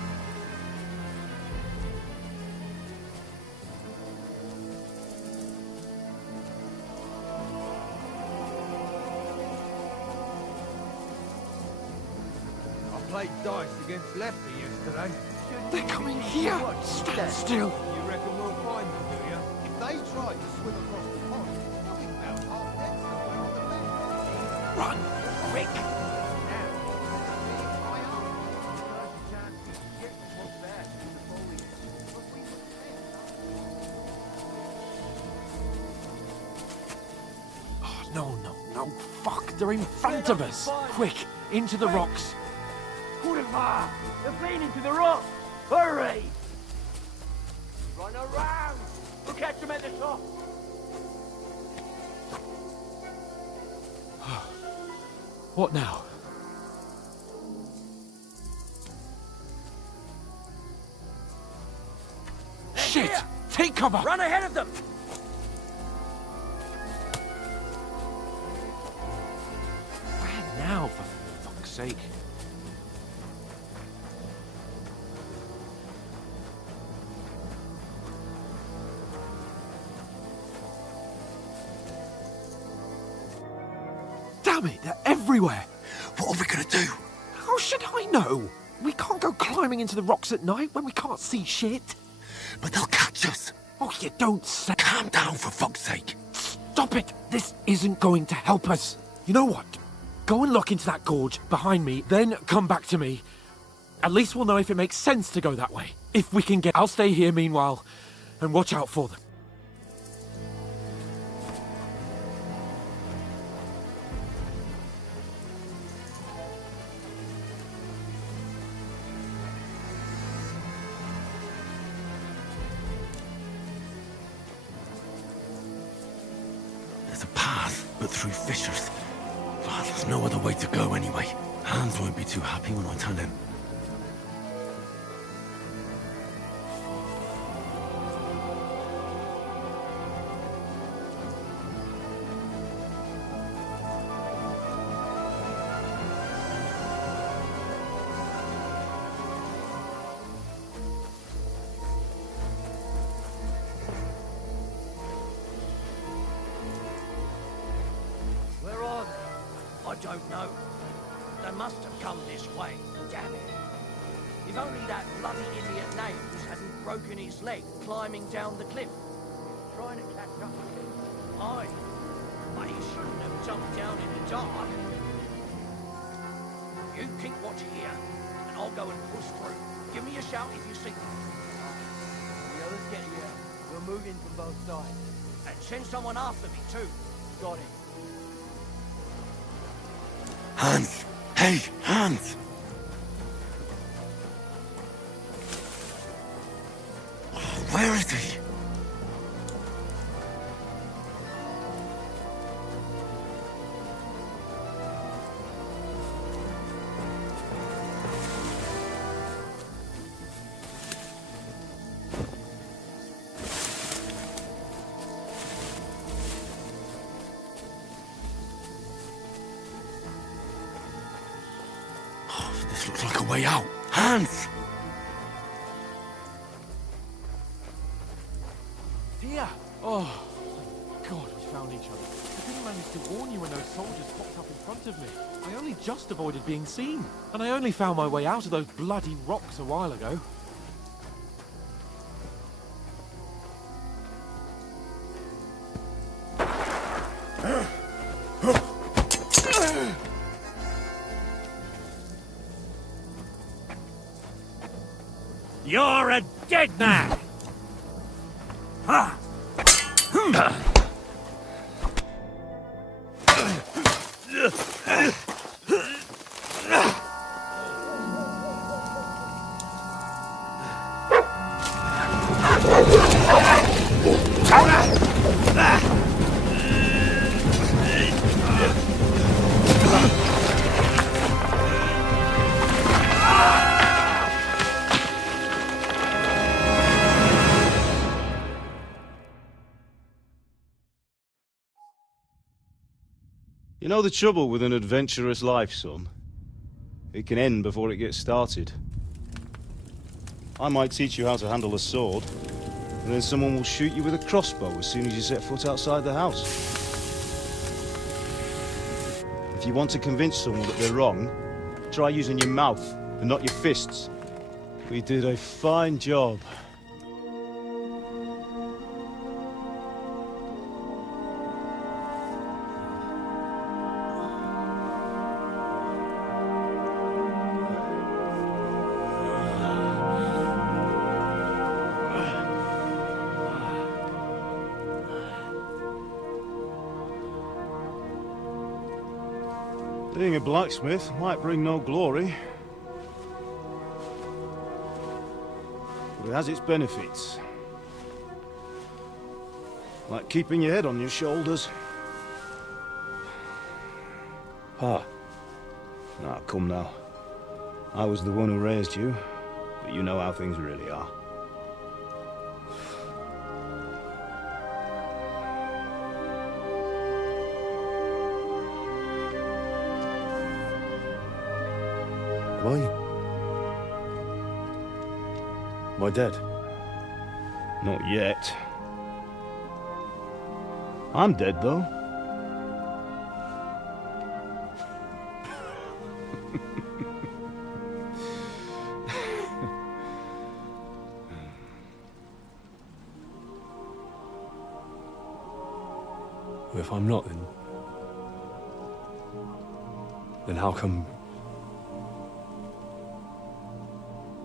I played dice against Lefty yesterday. They're coming here! Stand still! You reckon we'll find them, do you? If they try to swim across the pond, they'll be about half dead somewhere on the bank. Run! Quick! No, fuck, they're in front of us! Quick, into the rocks! Kurva! They're fleeing into the rock! Hurry! Run around! We'll catch them at the top! What now? Shit! Take cover! Run ahead of them! Where now, for fuck's sake? Damn it, they're everywhere! What are we gonna do? How should I know? We can't go climbing into the rocks at night when we can't see shit. But they'll catch us. Oh, you don't say. Calm down, for fuck's sake. Stop it! This isn't going to help us. You know what? Go and look into that gorge behind me, then come back to me. At least we'll know if it makes sense to go that way. If we can get... I'll stay here meanwhile, and watch out for them. There's a path, but through fissures. Well, there's no other way to go anyway. Hans won't be too happy when I tell him. Where are they? I don't know. They must have come this way, damn it. If only that bloody idiot Names hadn't broken his leg climbing down the cliff. Trying to catch up with him. Aye. But he shouldn't have jumped down in the dark. You keep watch here, and I'll go and push through. Give me a shout if you see them. The others get here. We're moving from both sides. And send someone after me too. Got it. Hans! Hey, Hans! Where is he? This looks like a way out. Hans! Here! Oh, thank God we found each other. I didn't manage to warn you when those soldiers popped up in front of me. I only just avoided being seen. And I only found my way out of those bloody rocks a while ago. You're a dead man! Ha! You know the trouble with an adventurous life, son? It can end before it gets started. I might teach you how to handle a sword, and then someone will shoot you with a crossbow as soon as you set foot outside the house. If you want to convince someone that they're wrong, try using your mouth and not your fists. We did a fine job. Being a blacksmith might bring no glory, but it has its benefits. Like keeping your head on your shoulders. Pa. Now, come now. I was the one who raised you, but you know how things really are. Am I dead? Not yet. I'm dead, though. If I'm not, then how come...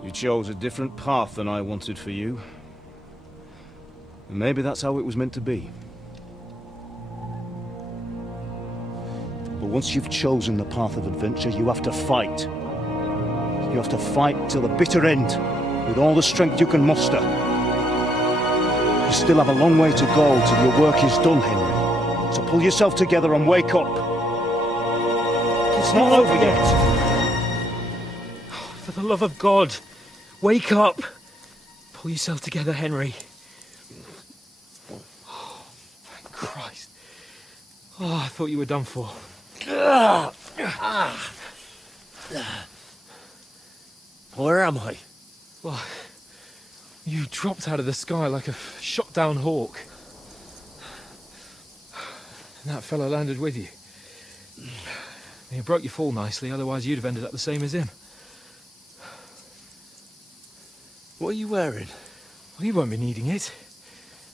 You chose a different path than I wanted for you. And maybe that's how it was meant to be. But once you've chosen the path of adventure, you have to fight. You have to fight till the bitter end, with all the strength you can muster. You still have a long way to go till your work is done, Henry. So pull yourself together and wake up. It's not over yet. For the love of God, wake up! Pull yourself together, Henry. Oh, thank Christ. Oh, I thought you were done for. Where am I? Well, you dropped out of the sky like a shot-down hawk. And that fella landed with you. You broke your fall nicely, otherwise you'd have ended up the same as him. What are you wearing? Well, you won't be needing it.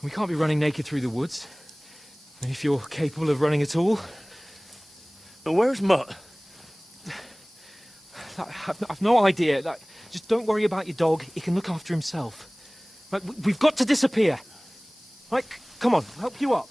We can't be running naked through the woods. And if you're capable of running at all. And where's Mutt? I've no idea. Just don't worry about your dog. He can look after himself. We've got to disappear. Right, come on, I'll help you up.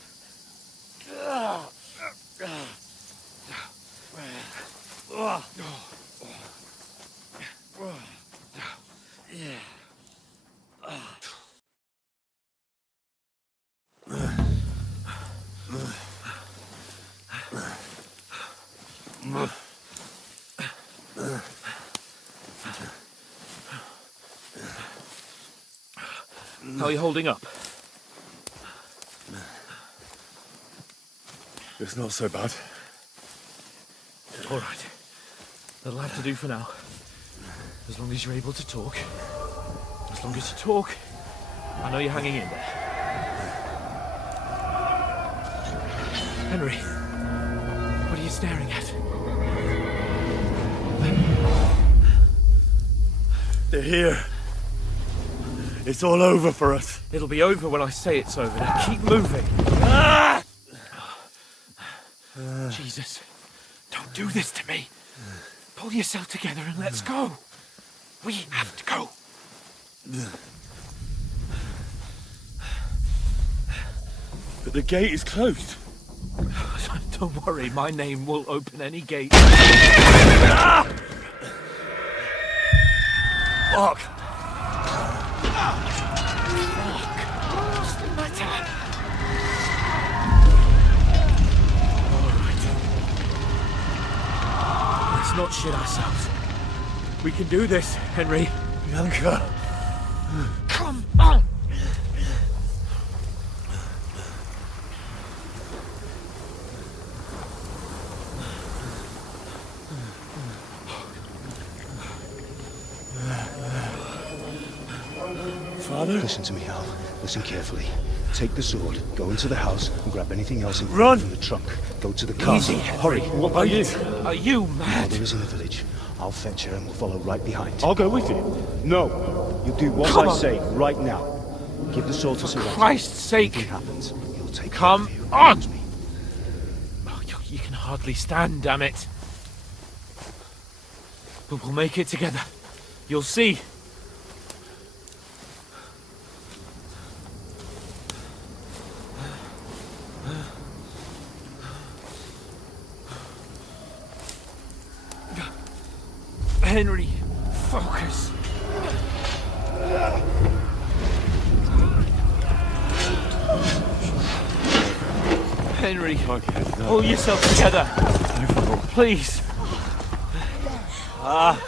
How are you holding up? It's not so bad. All right. That'll have to do for now. As long as you're able to talk. As long as you talk, I know you're hanging in there. Henry, what are you staring at? They're here. It's all over for us. It'll be over when I say it's over. Now keep moving. Jesus, don't do this to me. Pull yourself together and let's go. We have to go. But the gate is closed. Don't worry, my name will open any gate. Fuck! What's the matter? All right. Let's not shit ourselves. We can do this, Henry. Bianca! Come on! Father? Listen to me, Hal. Listen carefully. Take the sword, go into the house, and grab anything else Run! from the trunk. Go to the castle. Easy. Hurry. What about you? Are you All mad? there is in the village. I'll fetch her and we'll follow right behind. I'll go with you. No! You do what Come I on. say right now. Give the sword to Sir Walter. Christ's sake! If anything happens, he'll take Come care of you. on! Promise me. Oh, you can hardly stand, damn it. But we'll make it together. You'll see. Henry, focus. Henry, pull yourself together. Please. God,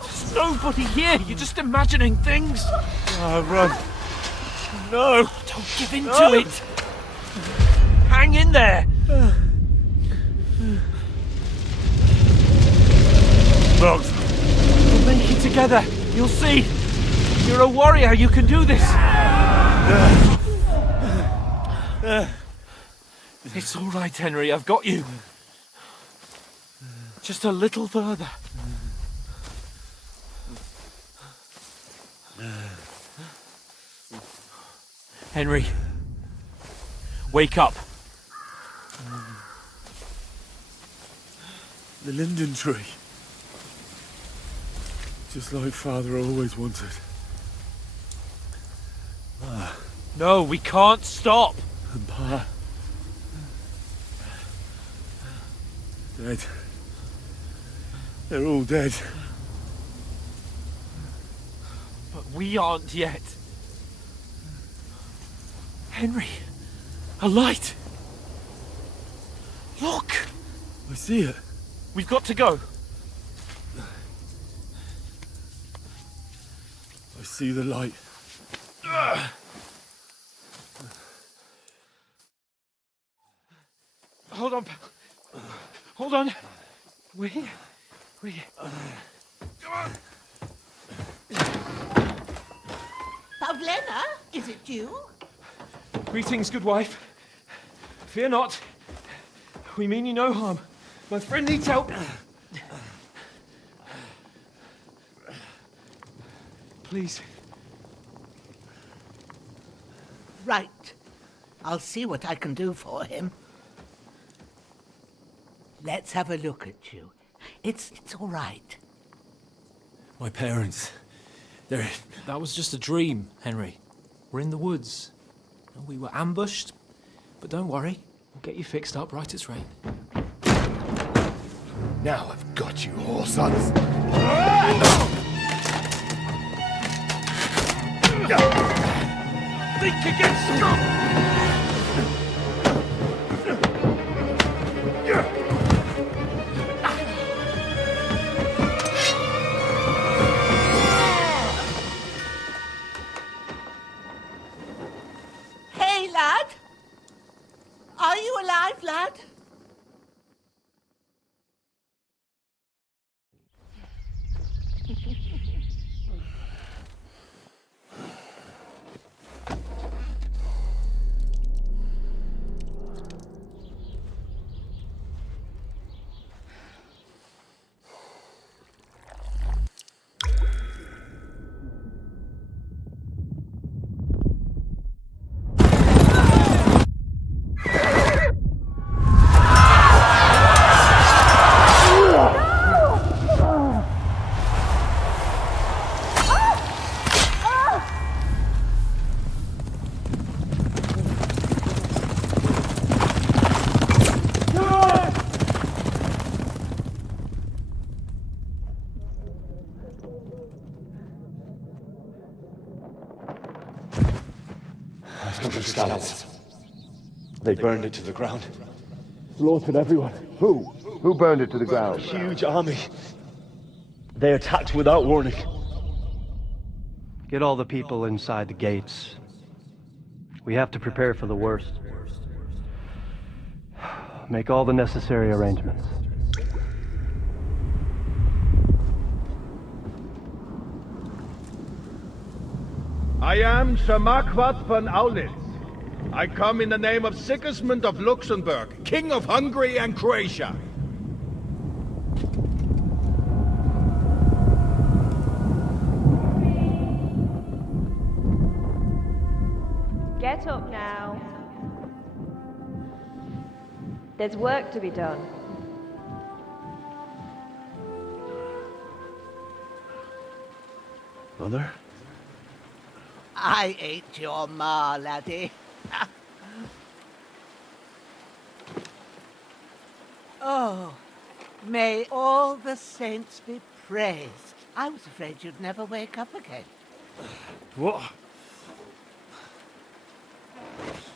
there's nobody here. You're just imagining things. Run. No, don't give in to it. Hang in there. Locked. We'll make it together. You'll see. You're a warrior. You can do this. It's all right, Henry. I've got you. Just a little further. Henry, wake up. The linden tree. Just like Father always wanted. No, we can't stop. And Pa. Dead. They're all dead. But we aren't yet. Henry, a light. Look, I see it. we've got to go. I see the light. Hold on, pal. Hold on. We're here. We're here. Come on. Pavlena, is it you? Greetings, good wife. Fear not. We mean you no harm. My friend needs help. Please. Right. I'll see what I can do for him. Let's have a look at you. It's all right. My parents. They're... That was just a dream, Henry. We're in the woods. We were ambushed, but don't worry. We'll get you fixed up right as rain. Now I've got you, whoresons. Think again, scum! Hey, lad! Are you alive, lad? They burned it to the ground. Slaughtered everyone. Who? Who burned it to the ground? Huge army. They attacked without warning. Get all the people inside the gates. We have to prepare for the worst. Make all the necessary arrangements. I am Sir Marquardt von Aulitz. I come in the name of Sigismund of Luxembourg, King of Hungary and Croatia. Get up now. There's work to be done. Mother? I ain't your ma, laddie. Oh, may all the saints be praised. I was afraid you'd never wake up again. What?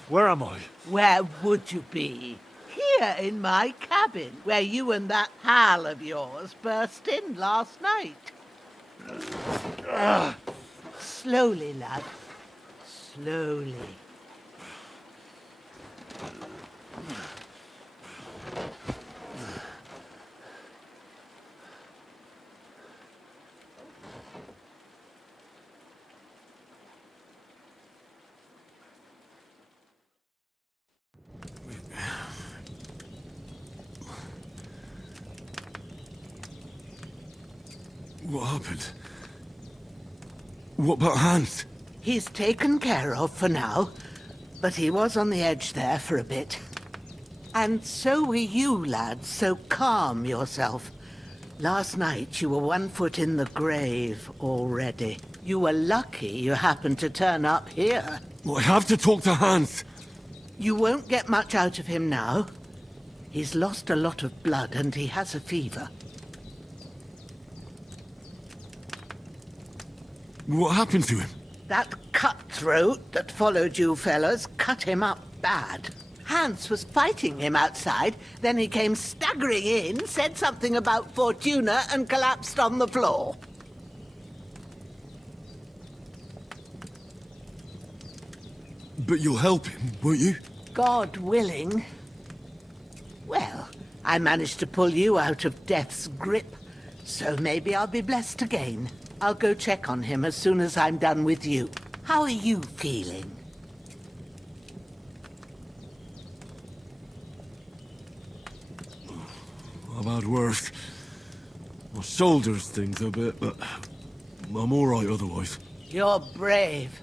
Where am I? Where would you be? Here in my cabin, where you and that pal of yours burst in last night. Slowly, lad. Slowly. What happened? What about Hans? He's taken care of for now, but he was on the edge there for a bit. And so were you, lad, so calm yourself. Last night you were 1 foot in the grave already. You were lucky you happened to turn up here. Well, I have to talk to Hans. You won't get much out of him now. He's lost a lot of blood and he has a fever. What happened to him? That cutthroat that followed you fellas cut him up bad. Hans was fighting him outside, then he came staggering in, said something about Fortuna, and collapsed on the floor. But you'll help him, won't you? God willing. Well, I managed to pull you out of death's grip, so maybe I'll be blessed again. I'll go check on him as soon as I'm done with you. How are you feeling? I've had worse. My shoulders stings a bit, but I'm all right otherwise. You're brave.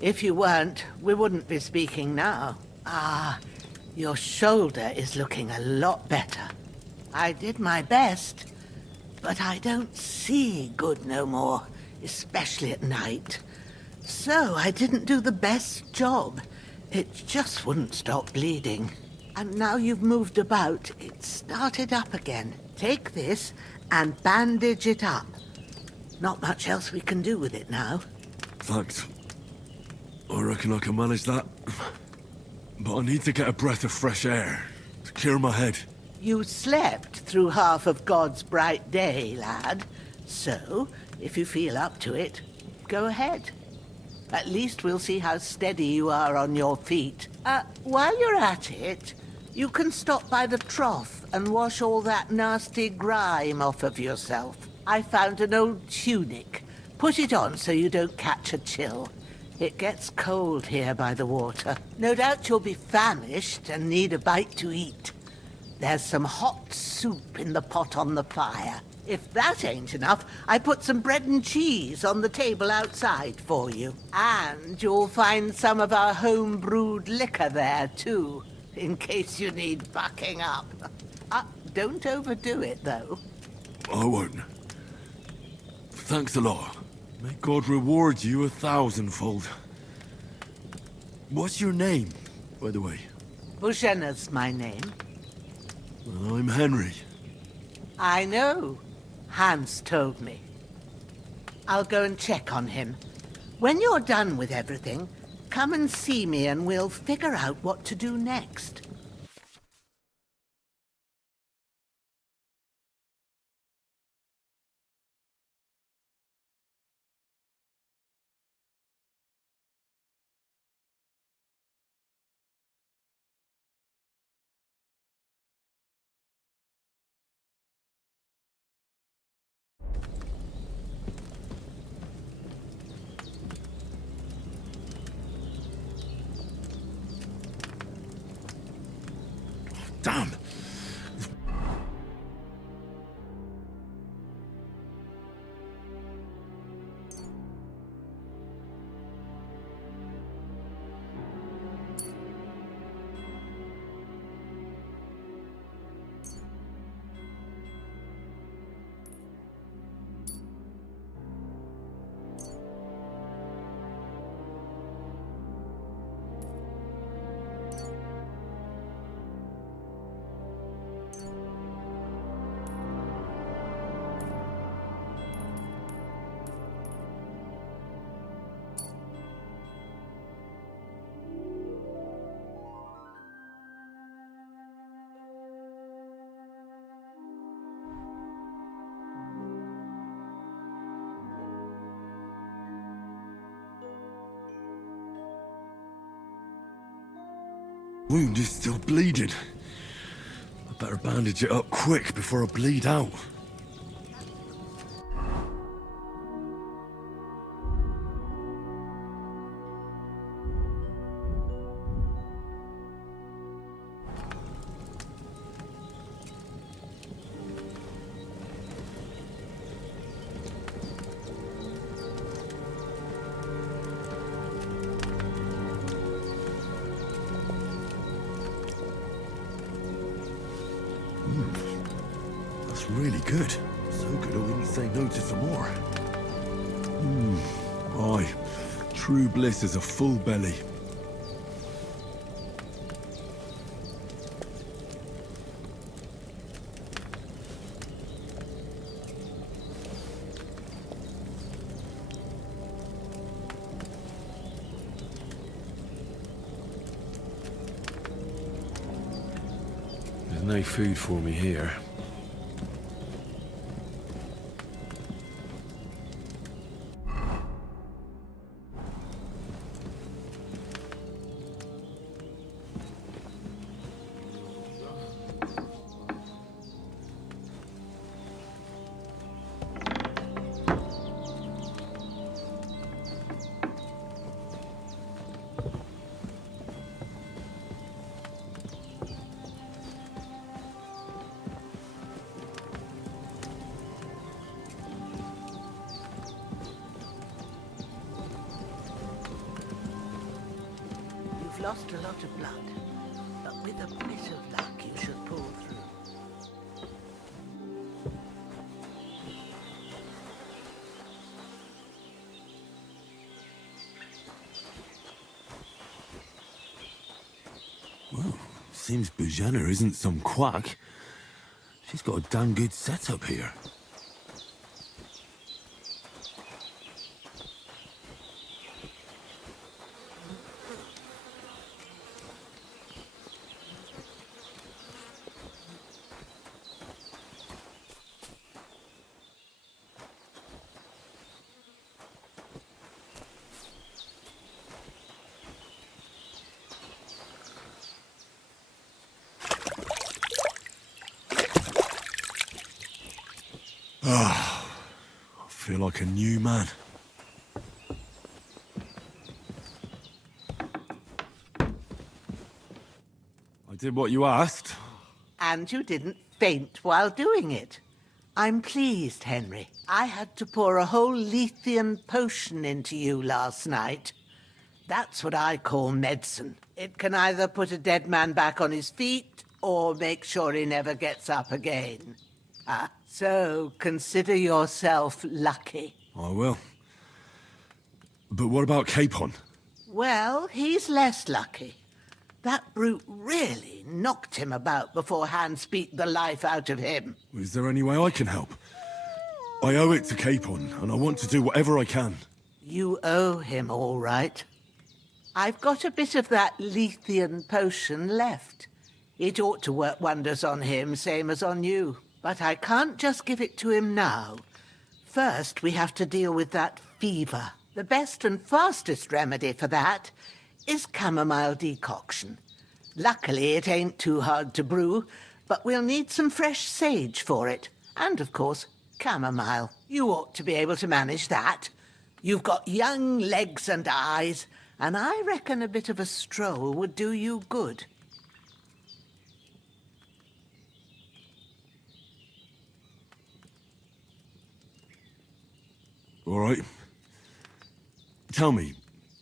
If you weren't, we wouldn't be speaking now. Ah, your shoulder is looking a lot better. I did my best, but I don't see good no more, especially at night. So I didn't do the best job. It just wouldn't stop bleeding. And now you've moved about, it started up again. Take this and bandage it up. Not much else we can do with it now. Thanks. I reckon I can manage that. But I need to get a breath of fresh air to clear my head. You slept through half of God's bright day, lad. So, if you feel up to it, go ahead. At least we'll see how steady you are on your feet. While you're at it, you can stop by the trough and wash all that nasty grime off of yourself. I found an old tunic. Put it on so you don't catch a chill. It gets cold here by the water. No doubt you'll be famished and need a bite to eat. There's some hot soup in the pot on the fire. If that ain't enough, I put some bread and cheese on the table outside for you. And you'll find some of our home-brewed liquor there, too, in case you need bucking up. Don't overdo it, though. I won't. Thanks a lot. May God reward you 1,000-fold. What's your name, by the way? Bushenna's my name. Well, I'm Henry. I know. Hans told me. I'll go and check on him. When you're done with everything, come and see me and we'll figure out what to do next. Damn. Wound is still bleeding. I better bandage it up quick before I bleed out. That's really good. So good I wouldn't say no to some more. Aye. True bliss is a full belly. There's no food for me here. You've lost a lot of blood, but with a bit of luck you should pull through. Well, seems Bujana isn't some quack. She's got a damn good setup here. I feel like a new man. I did what you asked. And you didn't faint while doing it. I'm pleased, Henry. I had to pour a whole Lethean potion into you last night. That's what I call medicine. It can either put a dead man back on his feet or make sure he never gets up again. So consider yourself lucky. I will. But what about Capon? Well, he's less lucky. That brute really knocked him about before Hans beat the life out of him. Is there any way I can help? I owe it to Capon, and I want to do whatever I can. You owe him, all right. I've got a bit of that Lethean potion left. It ought to work wonders on him, same as on you. But I can't just give it to him now. First, we have to deal with that fever. The best and fastest remedy for that is chamomile decoction. Luckily, it ain't too hard to brew, but we'll need some fresh sage for it. And, of course, chamomile. You ought to be able to manage that. You've got young legs and eyes, and I reckon a bit of a stroll would do you good. All right. Tell me,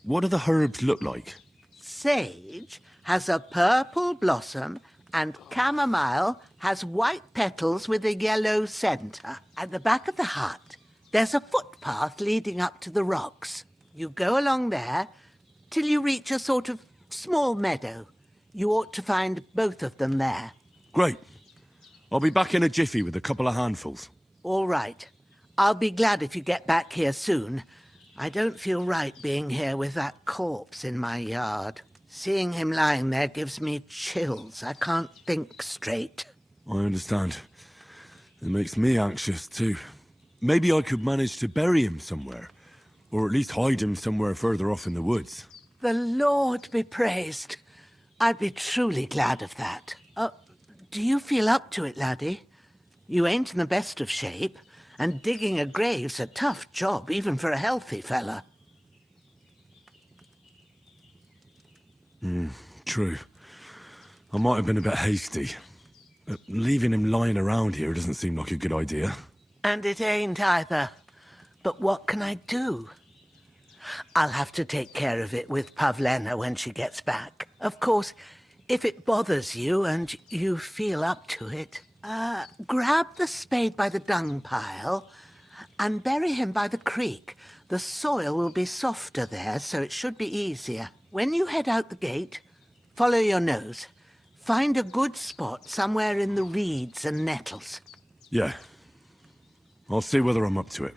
what do the herbs look like? Sage has a purple blossom and chamomile has white petals with a yellow centre. At the back of the hut, there's a footpath leading up to the rocks. You go along there till you reach a sort of small meadow. You ought to find both of them there. Great. I'll be back in a jiffy with a couple of handfuls. All right. I'll be glad if you get back here soon. I don't feel right being here with that corpse in my yard. Seeing him lying there gives me chills. I can't think straight. I understand. It makes me anxious, too. Maybe I could manage to bury him somewhere. Or at least hide him somewhere further off in the woods. The Lord be praised. I'd be truly glad of that. Do you feel up to it, laddie? You ain't in the best of shape, and digging a grave's a tough job, even for a healthy fella. True. I might have been a bit hasty. Leaving him lying around here doesn't seem like a good idea. And it ain't either. But what can I do? I'll have to take care of it with Pavlena when she gets back. Of course, if it bothers you and you feel up to it, grab the spade by the dung pile and bury him by the creek. The soil will be softer there, so it should be easier. When you head out the gate, follow your nose. Find a good spot somewhere in the reeds and nettles. Yeah. I'll see whether I'm up to it.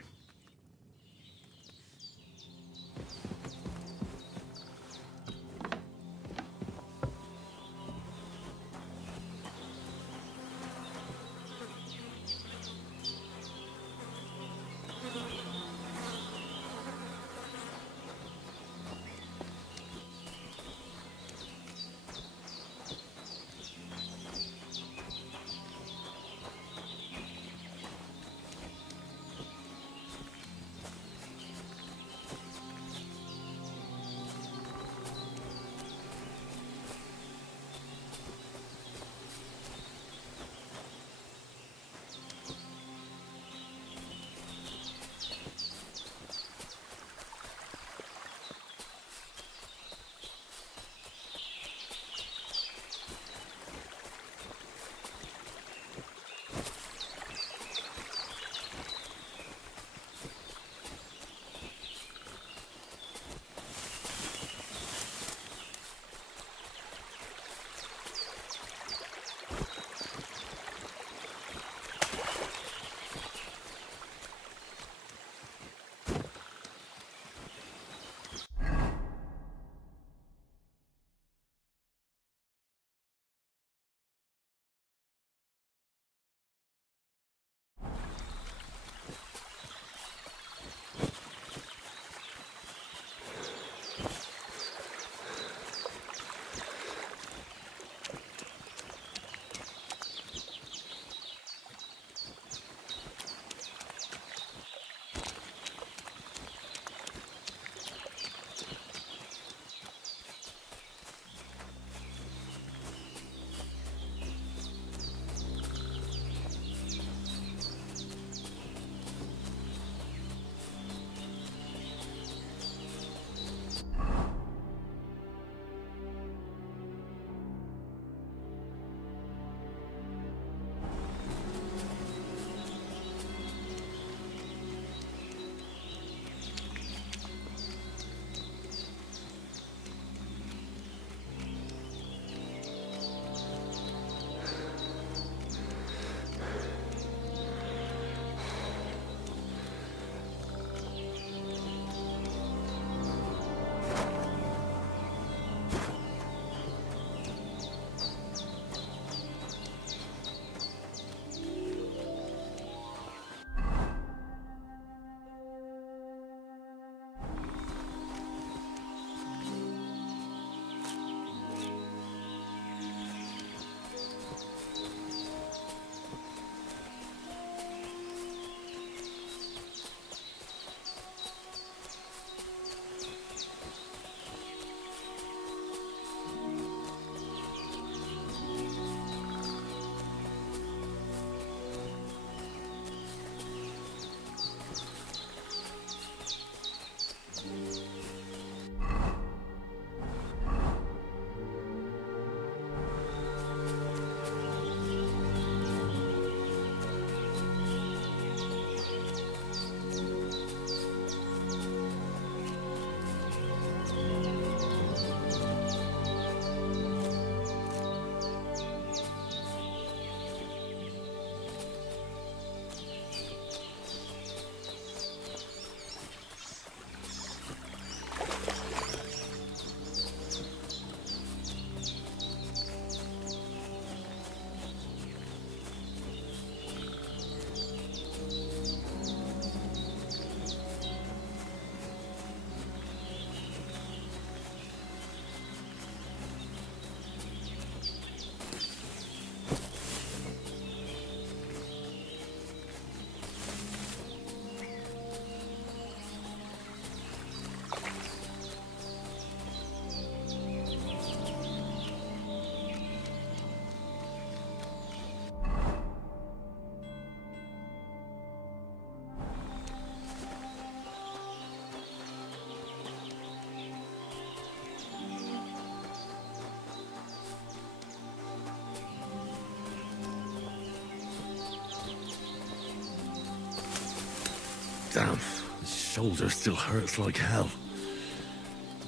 Damn, the shoulder still hurts like hell.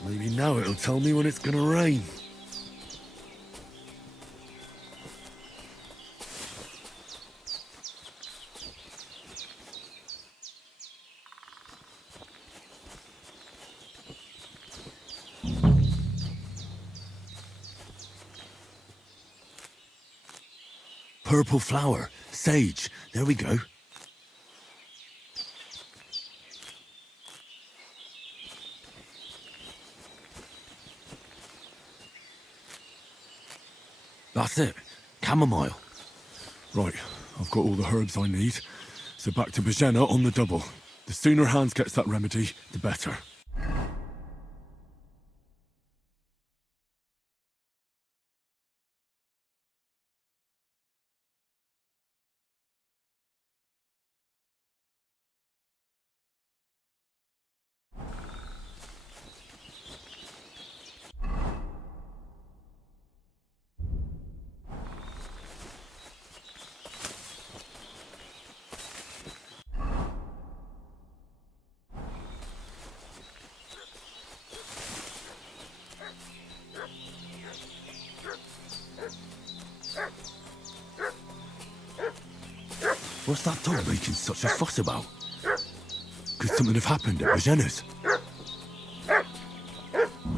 Maybe now it'll tell me when it's gonna rain. Purple flower, sage, there we go. That's it, chamomile. Right, I've got all the herbs I need, so back to Bajena on the double. The sooner Hans gets that remedy, the better. What's that dog making such a fuss about? Could something have happened at Bajena's? I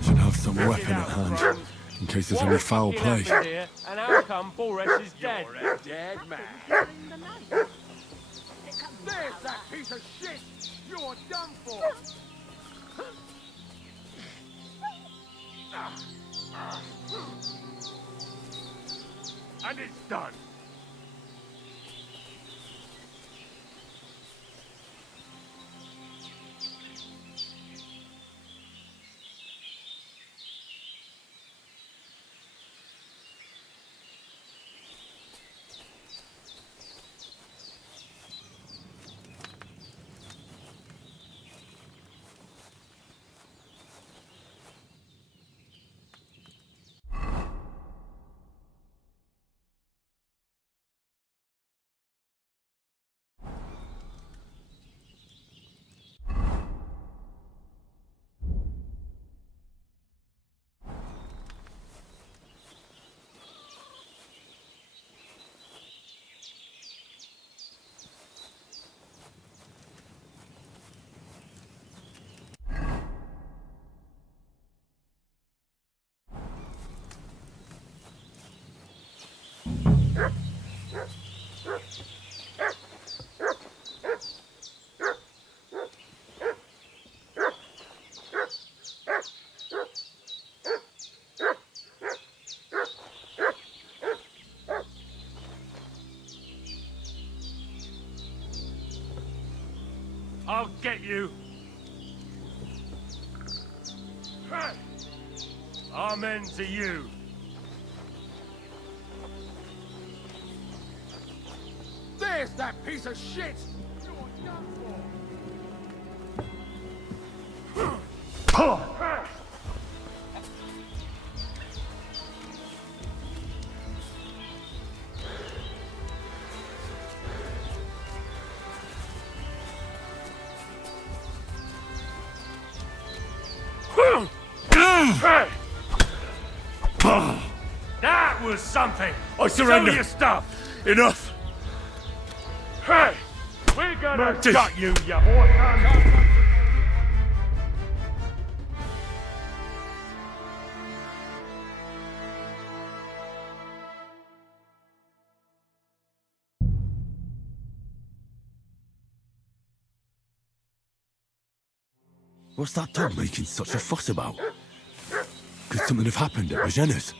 should have some weapon at hand, in case there's any foul play. Here, and how come Boris is dead? You're a dead man. There's that piece of shit! You're done for! And it's done. I'll get you. Amen to you. There's that piece of shit! You're done for! That was something! I surrender. Show your stuff! Enough! Hey! We're gonna gut you, you horse! What's that dog making such a fuss about? Could something have happened at Bajena's?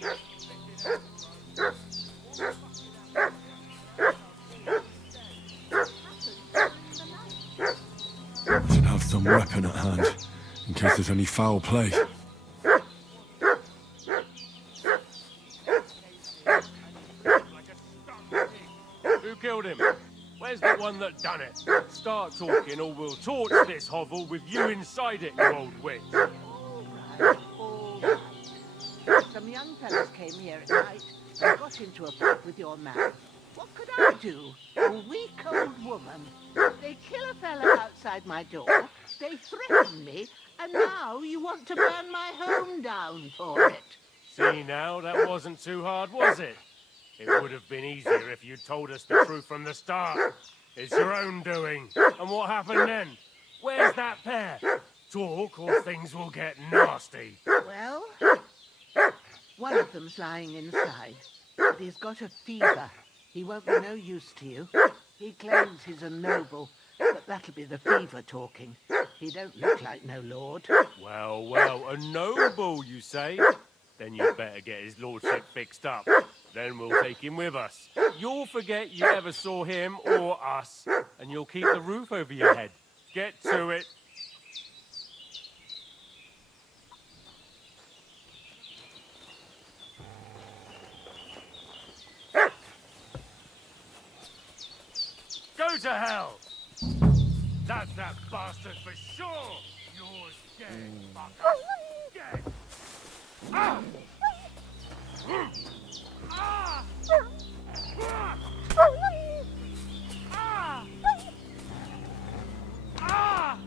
I should have some weapon at hand, in case there's any foul play. Who killed him? Where's the one that done it? Start talking or we'll torch this hovel with you inside it, you old witch. All right. Some young fellas came here at night and got into a fight with your man. What could I do? A weak old woman. They kill a fella outside my door, they threaten me, and now you want to burn my home down for it. See now, that wasn't too hard, was it? It would have been easier if you'd told us the truth from the start. It's your own doing. And what happened then? Where's that pair? Talk or things will get nasty. Well, one of them's lying inside, but he's got a fever. He won't be no use to you. He claims he's a noble, but that'll be the fever talking. He don't look like no lord. Well, well, a noble, you say? Then you'd better get his lordship fixed up. Then we'll take him with us. You'll forget you ever saw him or us, and you'll keep the roof over your head. Get to it. Go to hell! That's that bastard for sure! You're dead, fucker. Dead! Ah! Ah! Ah! Ah!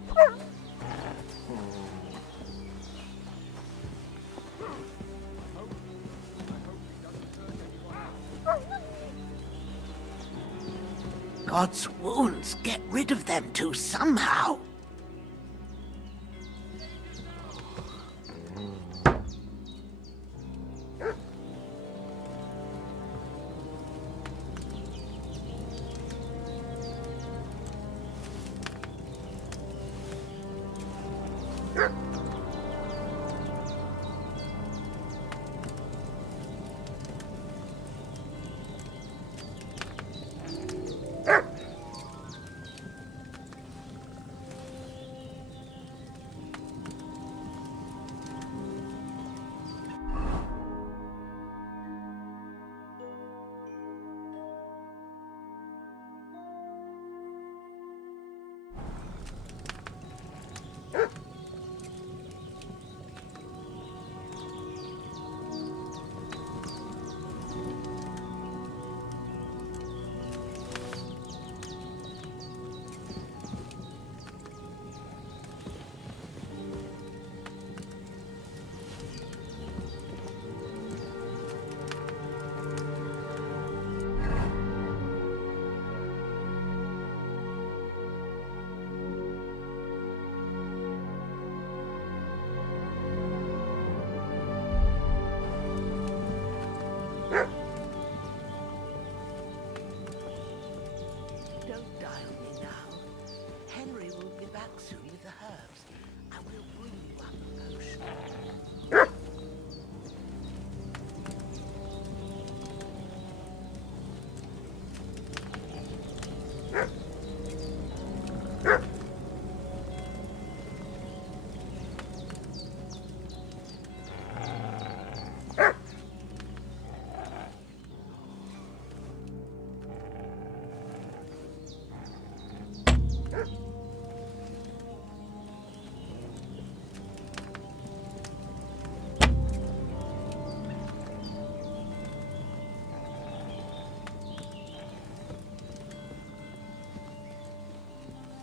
God's wounds, get rid of them too somehow. Don't die on me now. Henry will be back soon with the herbs. I will bring you up a potion.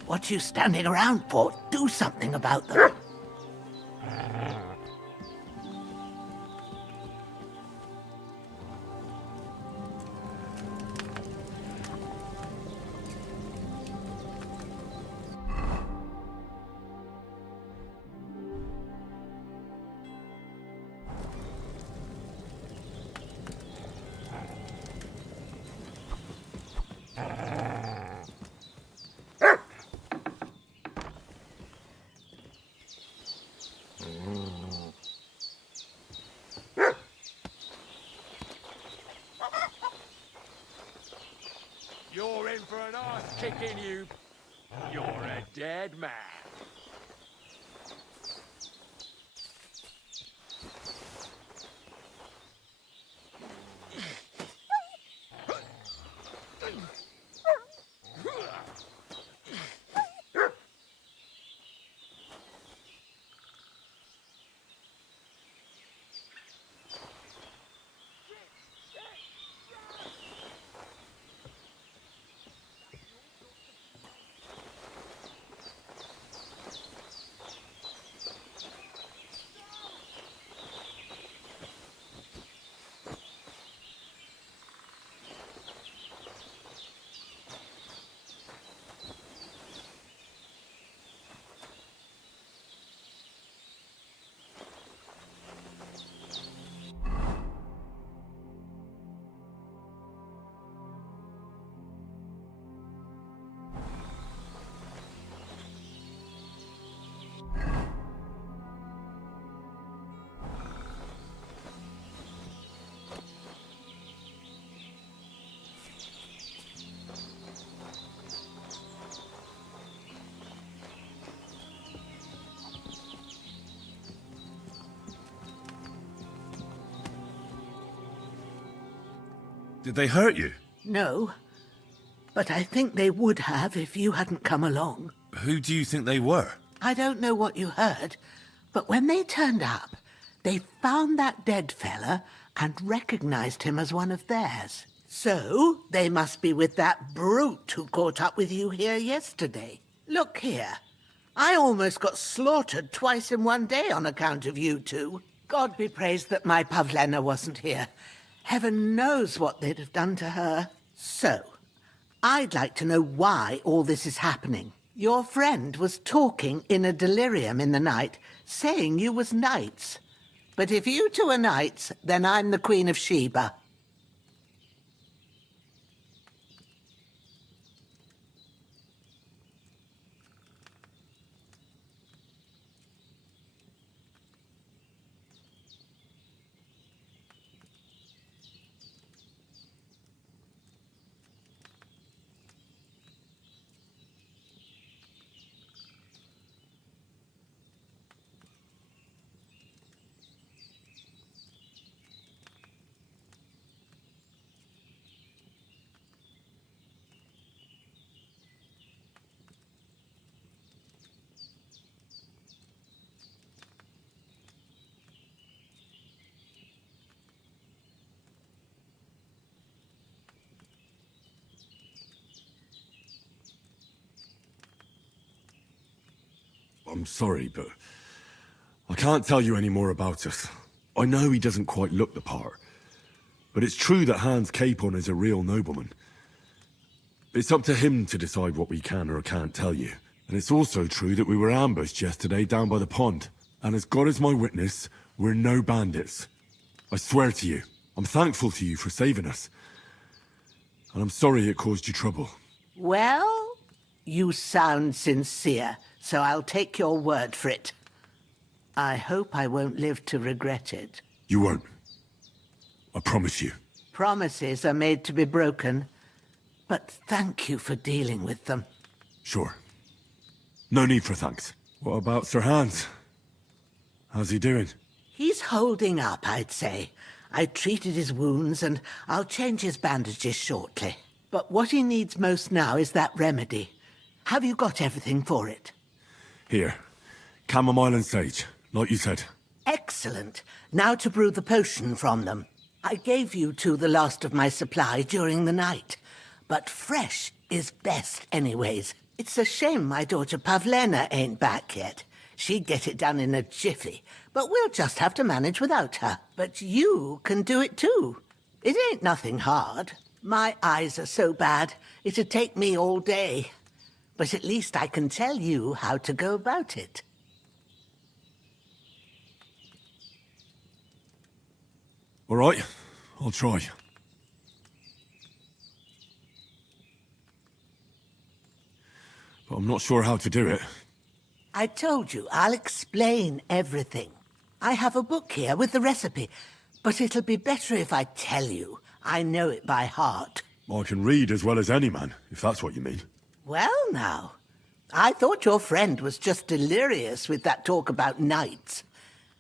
What you standing around for? Do something about them. You're in for an arse kicking, you. You're a dead man. Did they hurt you? No, but I think they would have if you hadn't come along. Who do you think they were? I don't know what you heard, but when they turned up, they found that dead fella and recognized him as one of theirs. So, they must be with that brute who caught up with you here yesterday. Look here. I almost got slaughtered twice in one day on account of you two. God be praised that my Pavlena wasn't here. Heaven knows what they'd have done to her. So, I'd like to know why all this is happening. Your friend was talking in a delirium in the night, saying you was knights. But if you two are knights, then I'm the Queen of Sheba. I'm sorry, but I can't tell you any more about us. I know he doesn't quite look the part, but it's true that Hans Capon is a real nobleman. It's up to him to decide what we can or can't tell you. And it's also true that we were ambushed yesterday down by the pond. And as God is my witness, we're no bandits. I swear to you, I'm thankful to you for saving us. And I'm sorry it caused you trouble. Well, you sound sincere, so I'll take your word for it. I hope I won't live to regret it. You won't. I promise you. Promises are made to be broken, but thank you for dealing with them. Sure. No need for thanks. What about Sir Hans? How's he doing? He's holding up, I'd say. I treated his wounds and I'll change his bandages shortly. But what he needs most now is that remedy. Have you got everything for it? Here. Chamomile and sage, like you said. Excellent. Now to brew the potion from them. I gave you two the last of my supply during the night. But fresh is best anyways. It's a shame my daughter Pavlena ain't back yet. She'd get it done in a jiffy, but we'll just have to manage without her. But you can do it too. It ain't nothing hard. My eyes are so bad, it'd take me all day. But at least I can tell you how to go about it. All right, I'll try. But I'm not sure how to do it. I told you, I'll explain everything. I have a book here with the recipe, but it'll be better if I tell you. I know it by heart. I can read as well as any man, if that's what you mean. Well now, I thought your friend was just delirious with that talk about knights.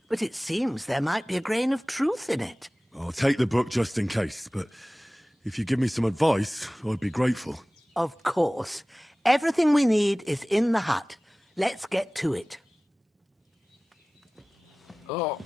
But it seems there might be a grain of truth in it. I'll take the book just in case, but if you give me some advice, I'd be grateful. Of course. Everything we need is in the hut. Let's get to it. Oh.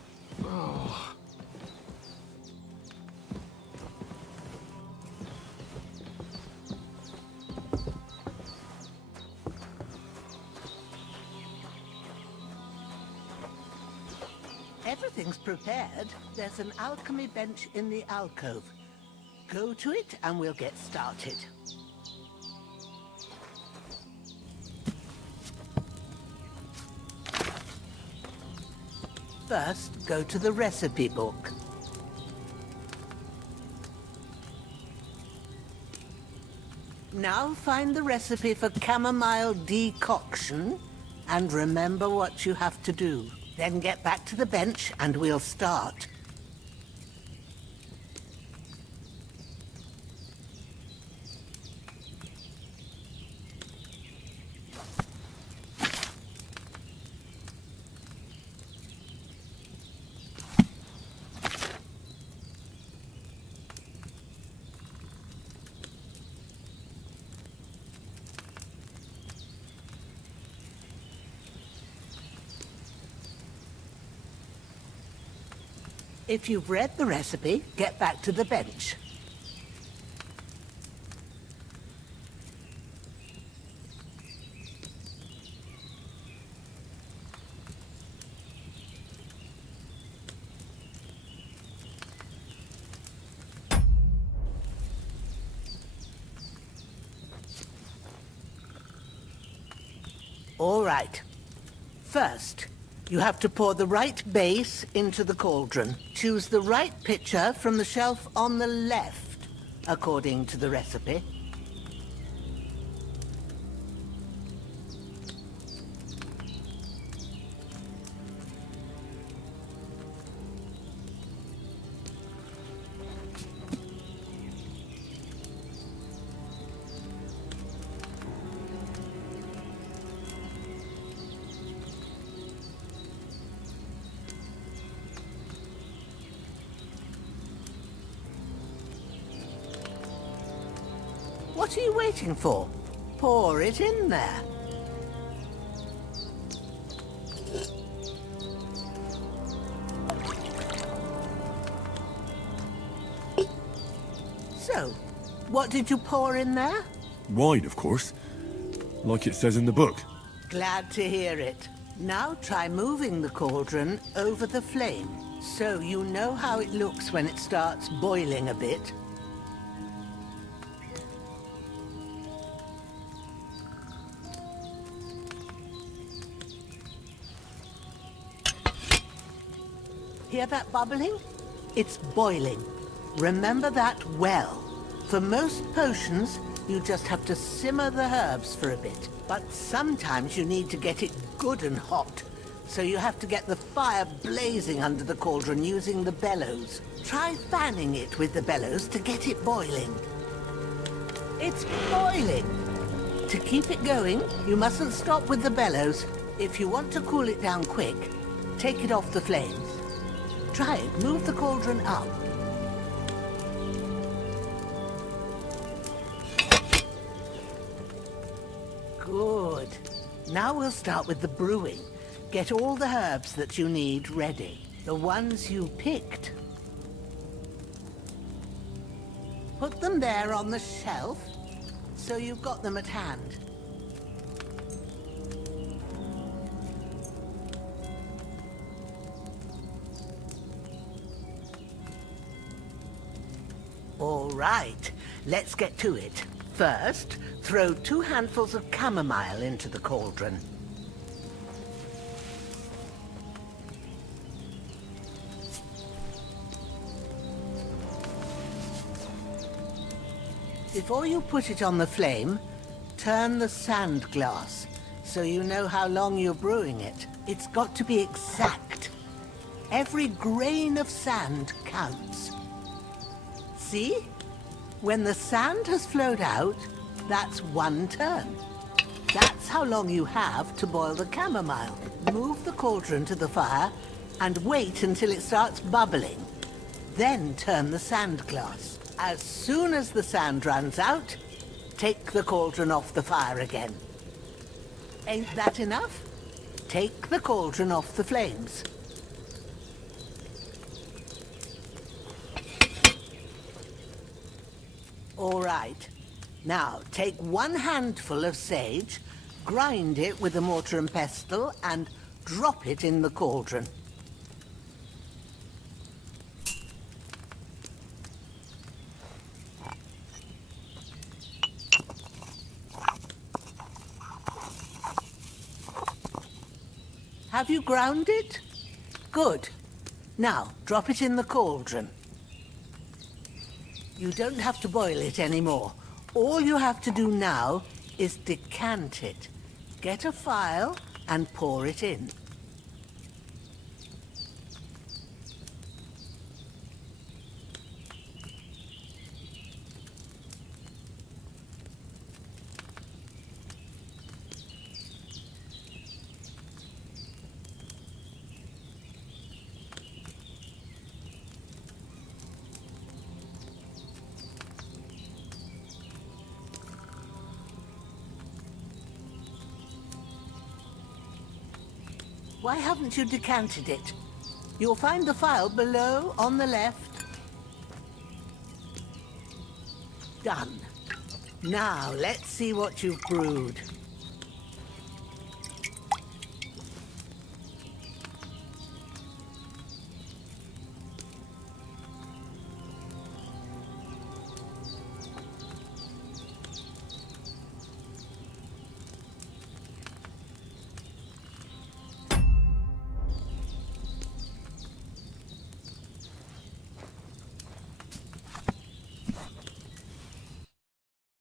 Everything's prepared. There's an alchemy bench in the alcove. Go to it and we'll get started. First, go to the recipe book. Now find the recipe for chamomile decoction and remember what you have to do. Then get back to the bench and we'll start. If you've read the recipe, get back to the bench. All right. First, you have to pour the right base into the cauldron. Choose the right pitcher from the shelf on the left, according to the recipe. What are you waiting for? Pour it in there. So, what did you pour in there? Wine, of course. Like it says in the book. Glad to hear it. Now try moving the cauldron over the flame, so you know how it looks when it starts boiling a bit. Hear that bubbling? It's boiling. Remember that well. For most potions, you just have to simmer the herbs for a bit. But sometimes you need to get it good and hot. So you have to get the fire blazing under the cauldron using the bellows. Try fanning it with the bellows to get it boiling. It's boiling! To keep it going, you mustn't stop with the bellows. If you want to cool it down quick, take it off the flames. Try it. Move the cauldron up. Good. Now we'll start with the brewing. Get all the herbs that you need ready. The ones you picked. Put them there on the shelf, so you've got them at hand. All right, let's get to it. First, throw 2 handfuls of chamomile into the cauldron. Before you put it on the flame, turn the sand glass so you know how long you're brewing it. It's got to be exact. Every grain of sand counts. See? When the sand has flowed out, that's 1 turn. That's how long you have to boil the chamomile. Move the cauldron to the fire and wait until it starts bubbling. Then turn the sand glass. As soon as the sand runs out, take the cauldron off the fire again. Ain't that enough? Take the cauldron off the flames. All right. Now, take 1 handful of sage, grind it with a mortar and pestle, and drop it in the cauldron. Have you ground it? Good. Now, drop it in the cauldron. You don't have to boil it anymore. All you have to do now is decant it. Get a phial and pour it in. Why haven't you decanted it? You'll find the file below on the left. Done. Now, let's see what you've brewed.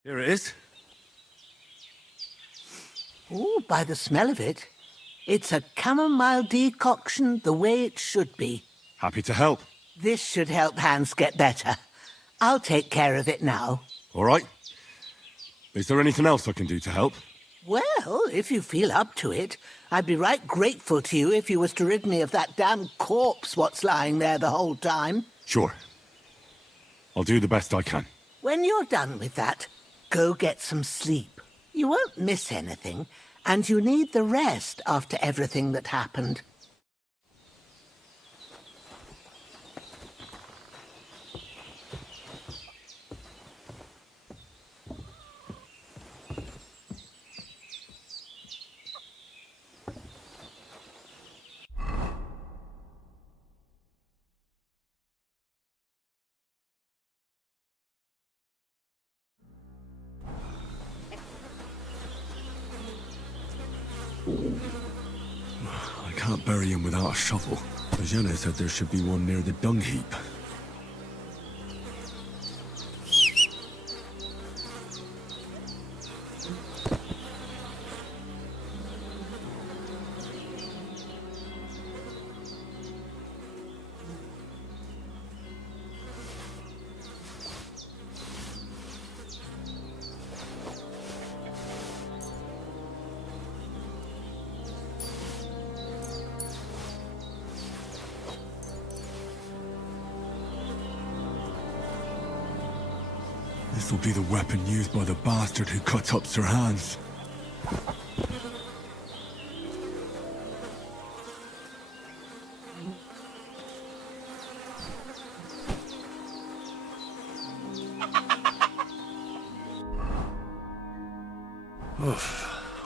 Here it is. Oh, by the smell of it, it's a chamomile decoction the way it should be. Happy to help. This should help Hans get better. I'll take care of it now. All right. Is there anything else I can do to help? Well, if you feel up to it, I'd be right grateful to you if you was to rid me of that damn corpse what's lying there the whole time. Sure. I'll do the best I can. When you're done with that, go get some sleep. You won't miss anything, and you need the rest after everything that happened. I can't bury him without a shovel. Jenna said there should be one near the dung heap. This'll be the weapon used by the bastard who cut up Sir Hans.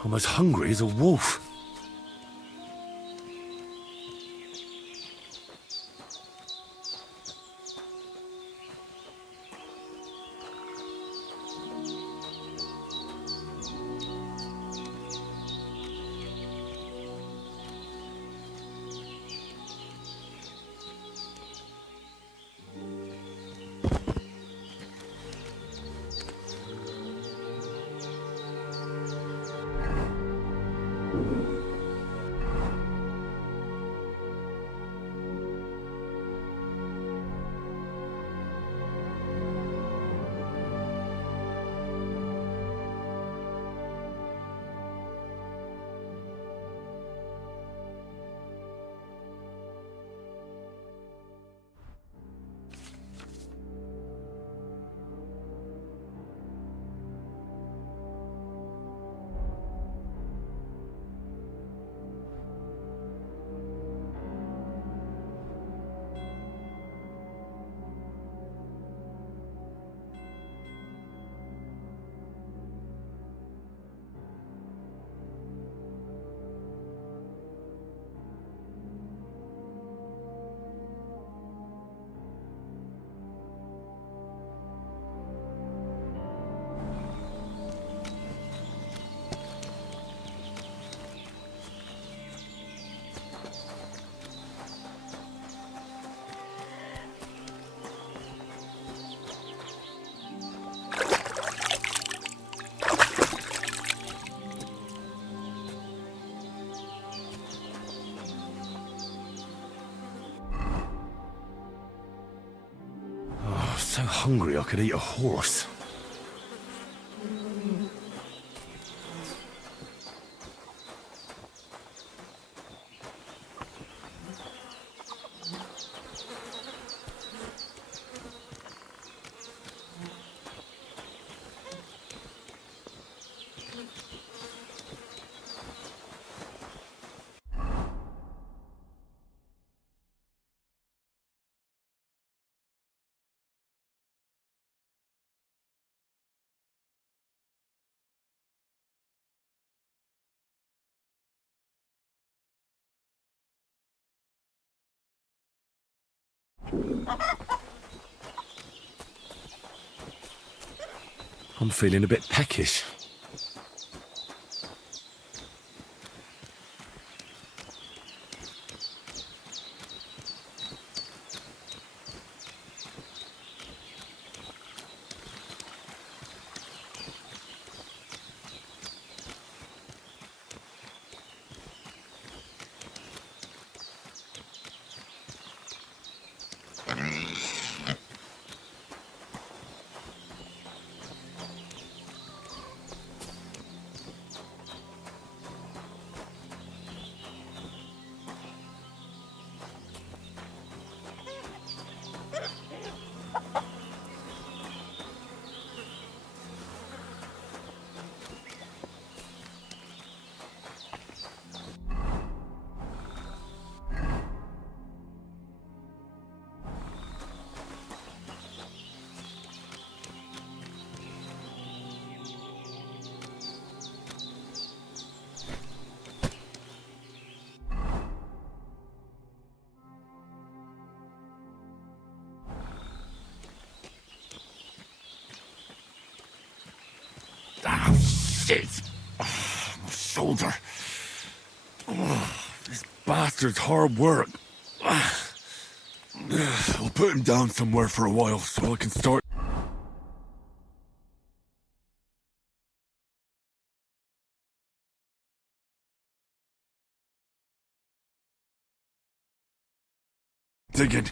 I'm as hungry as a wolf. So hungry I could eat a horse. I'm feeling a bit peckish. Ah, shit! Oh, my shoulder. Oh, this bastard's hard work. I'll put him down somewhere for a while so I can start. Digging.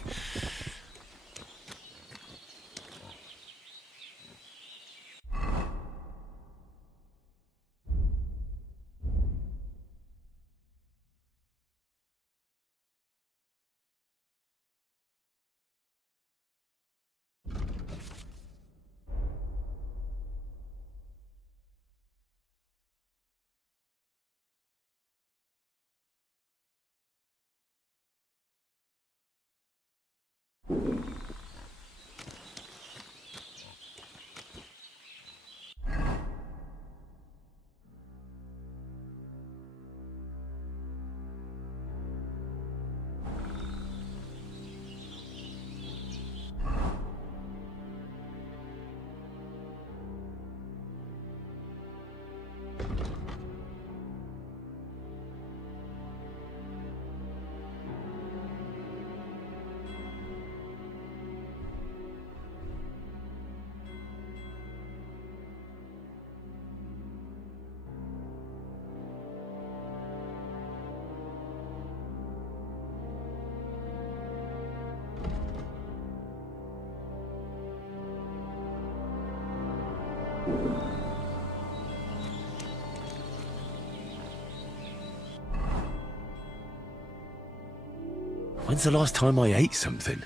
When's the last time I ate something?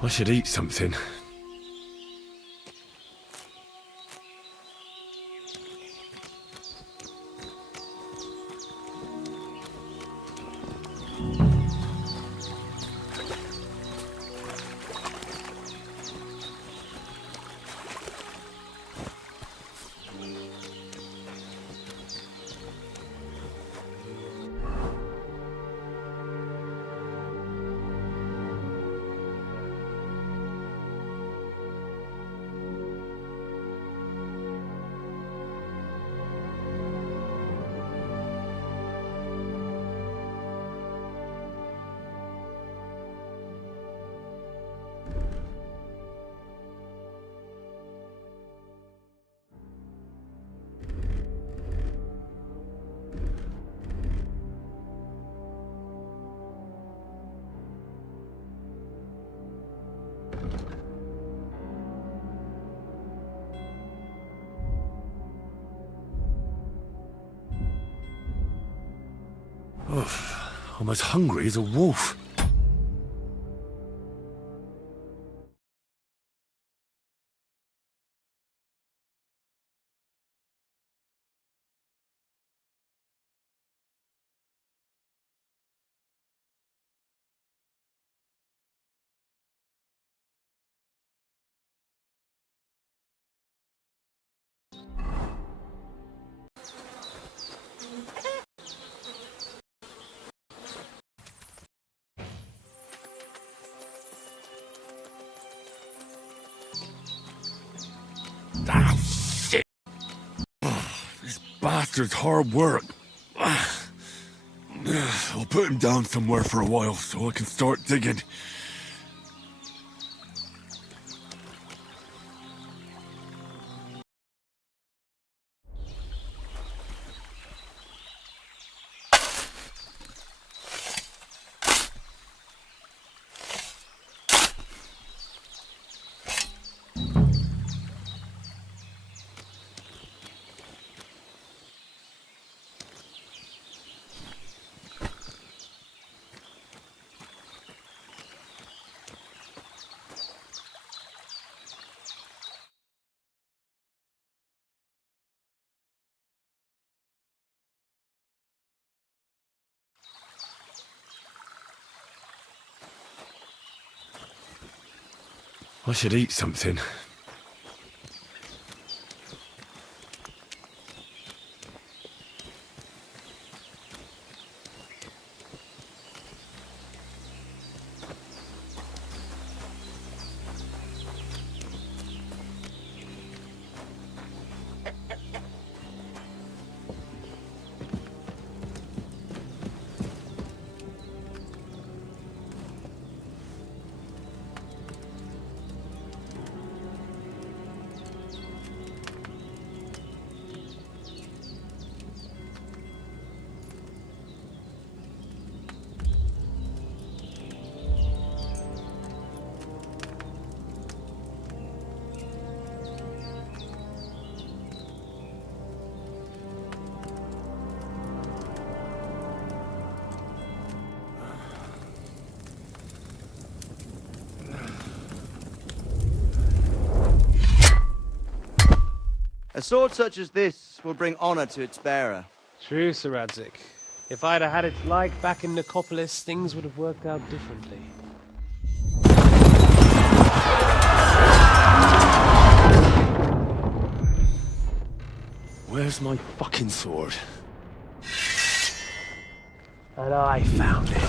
I should eat something. I'm as hungry as a wolf. bastard's hard work. I'll put him down somewhere for a while so I can start digging. I should eat something. A sword such as this will bring honor to its bearer. True, Sir Radzik. If I'd have had its like back in Nicopolis, things would have worked out differently. Where's my fucking sword? And I found it.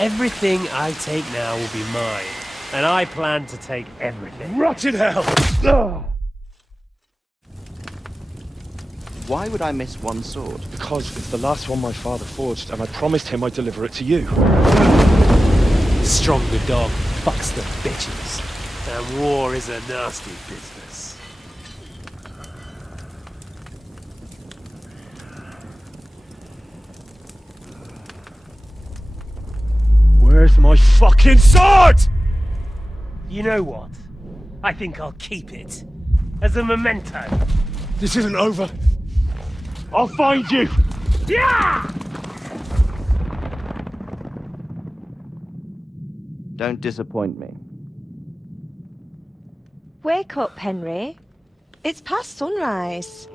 Everything I take now will be mine, and I plan to take everything. Rotten hell! Ugh. Why would I miss one sword? Because it's the last one my father forged, and I promised him I'd deliver it to you. Stronger dog fucks the bitches, and war is a nasty business. Where's my fucking sword? You know what? I think I'll keep it. As a memento. This isn't over. I'll find you! Yeah! Don't disappoint me. Wake up, Henry. It's past sunrise.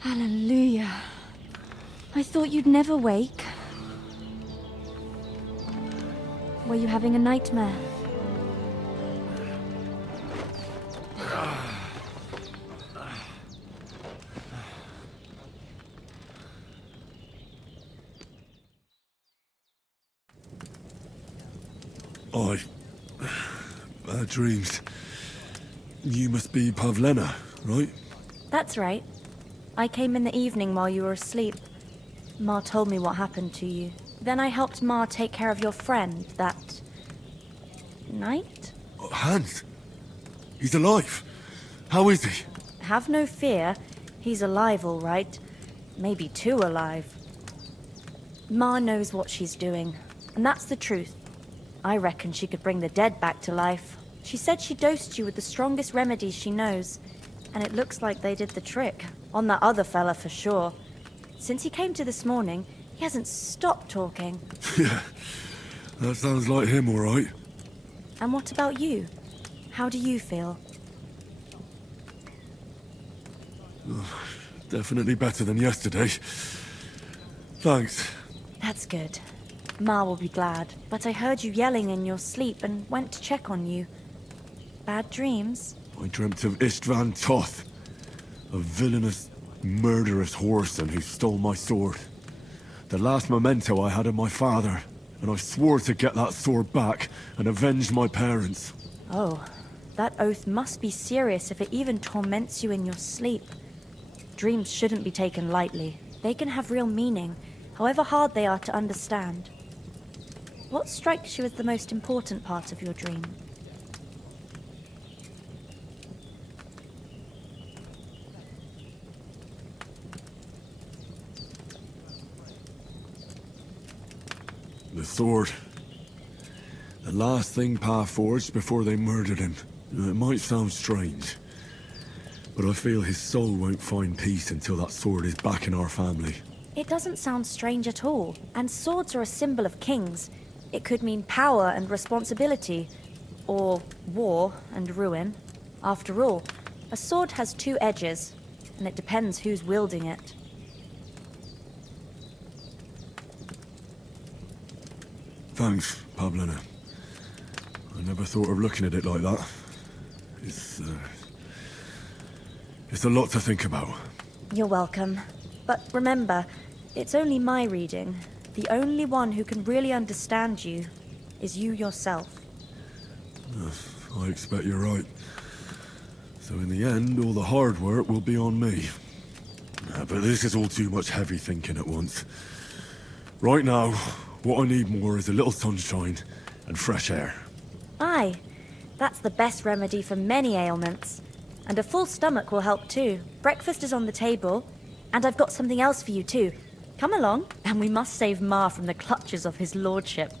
Hallelujah. I thought you'd never wake. Were you having a nightmare? Bad dreams. You must be Pavlena, right? That's right. I came in the evening while you were asleep. Ma told me what happened to you. Then I helped Ma take care of your friend that night? Hans? He's alive. How is he? Have no fear. He's alive, all right. Maybe too alive. Ma knows what she's doing, and that's the truth. I reckon she could bring the dead back to life. She said she dosed you with the strongest remedies she knows, and it looks like they did the trick. On that other fella for sure. Since he came to this morning, he hasn't stopped talking. Yeah, that sounds like him, all right. And what about you? How do you feel? Definitely better than yesterday. Thanks. That's good. Ma will be glad, but I heard you yelling in your sleep and went to check on you. Bad dreams? I dreamt of Istvan Toth, a villainous, murderous whoreson who stole my sword. The last memento I had of my father, and I swore to get that sword back and avenge my parents. Oh, that oath must be serious if it even torments you in your sleep. Dreams shouldn't be taken lightly. They can have real meaning, however hard they are to understand. What strikes you as the most important part of your dream? The sword. The last thing Pa forged before they murdered him. It might sound strange, but I feel his soul won't find peace until that sword is back in our family. It doesn't sound strange at all, and swords are a symbol of kings. It could mean power and responsibility, or war and ruin. After all, a sword has two edges, and it depends who's wielding it. Thanks, Pavlina. I never thought of looking at it like that. It's a lot to think about. You're welcome. But remember, it's only my reading. The only one who can really understand you is you yourself. I expect you're right. So in the end, all the hard work will be on me. But this is all too much heavy thinking at once. Right now, what I need more is a little sunshine and fresh air. Aye, that's the best remedy for many ailments. And a full stomach will help too. Breakfast is on the table, and I've got something else for you too. Come along, and we must save Ma from the clutches of his lordship.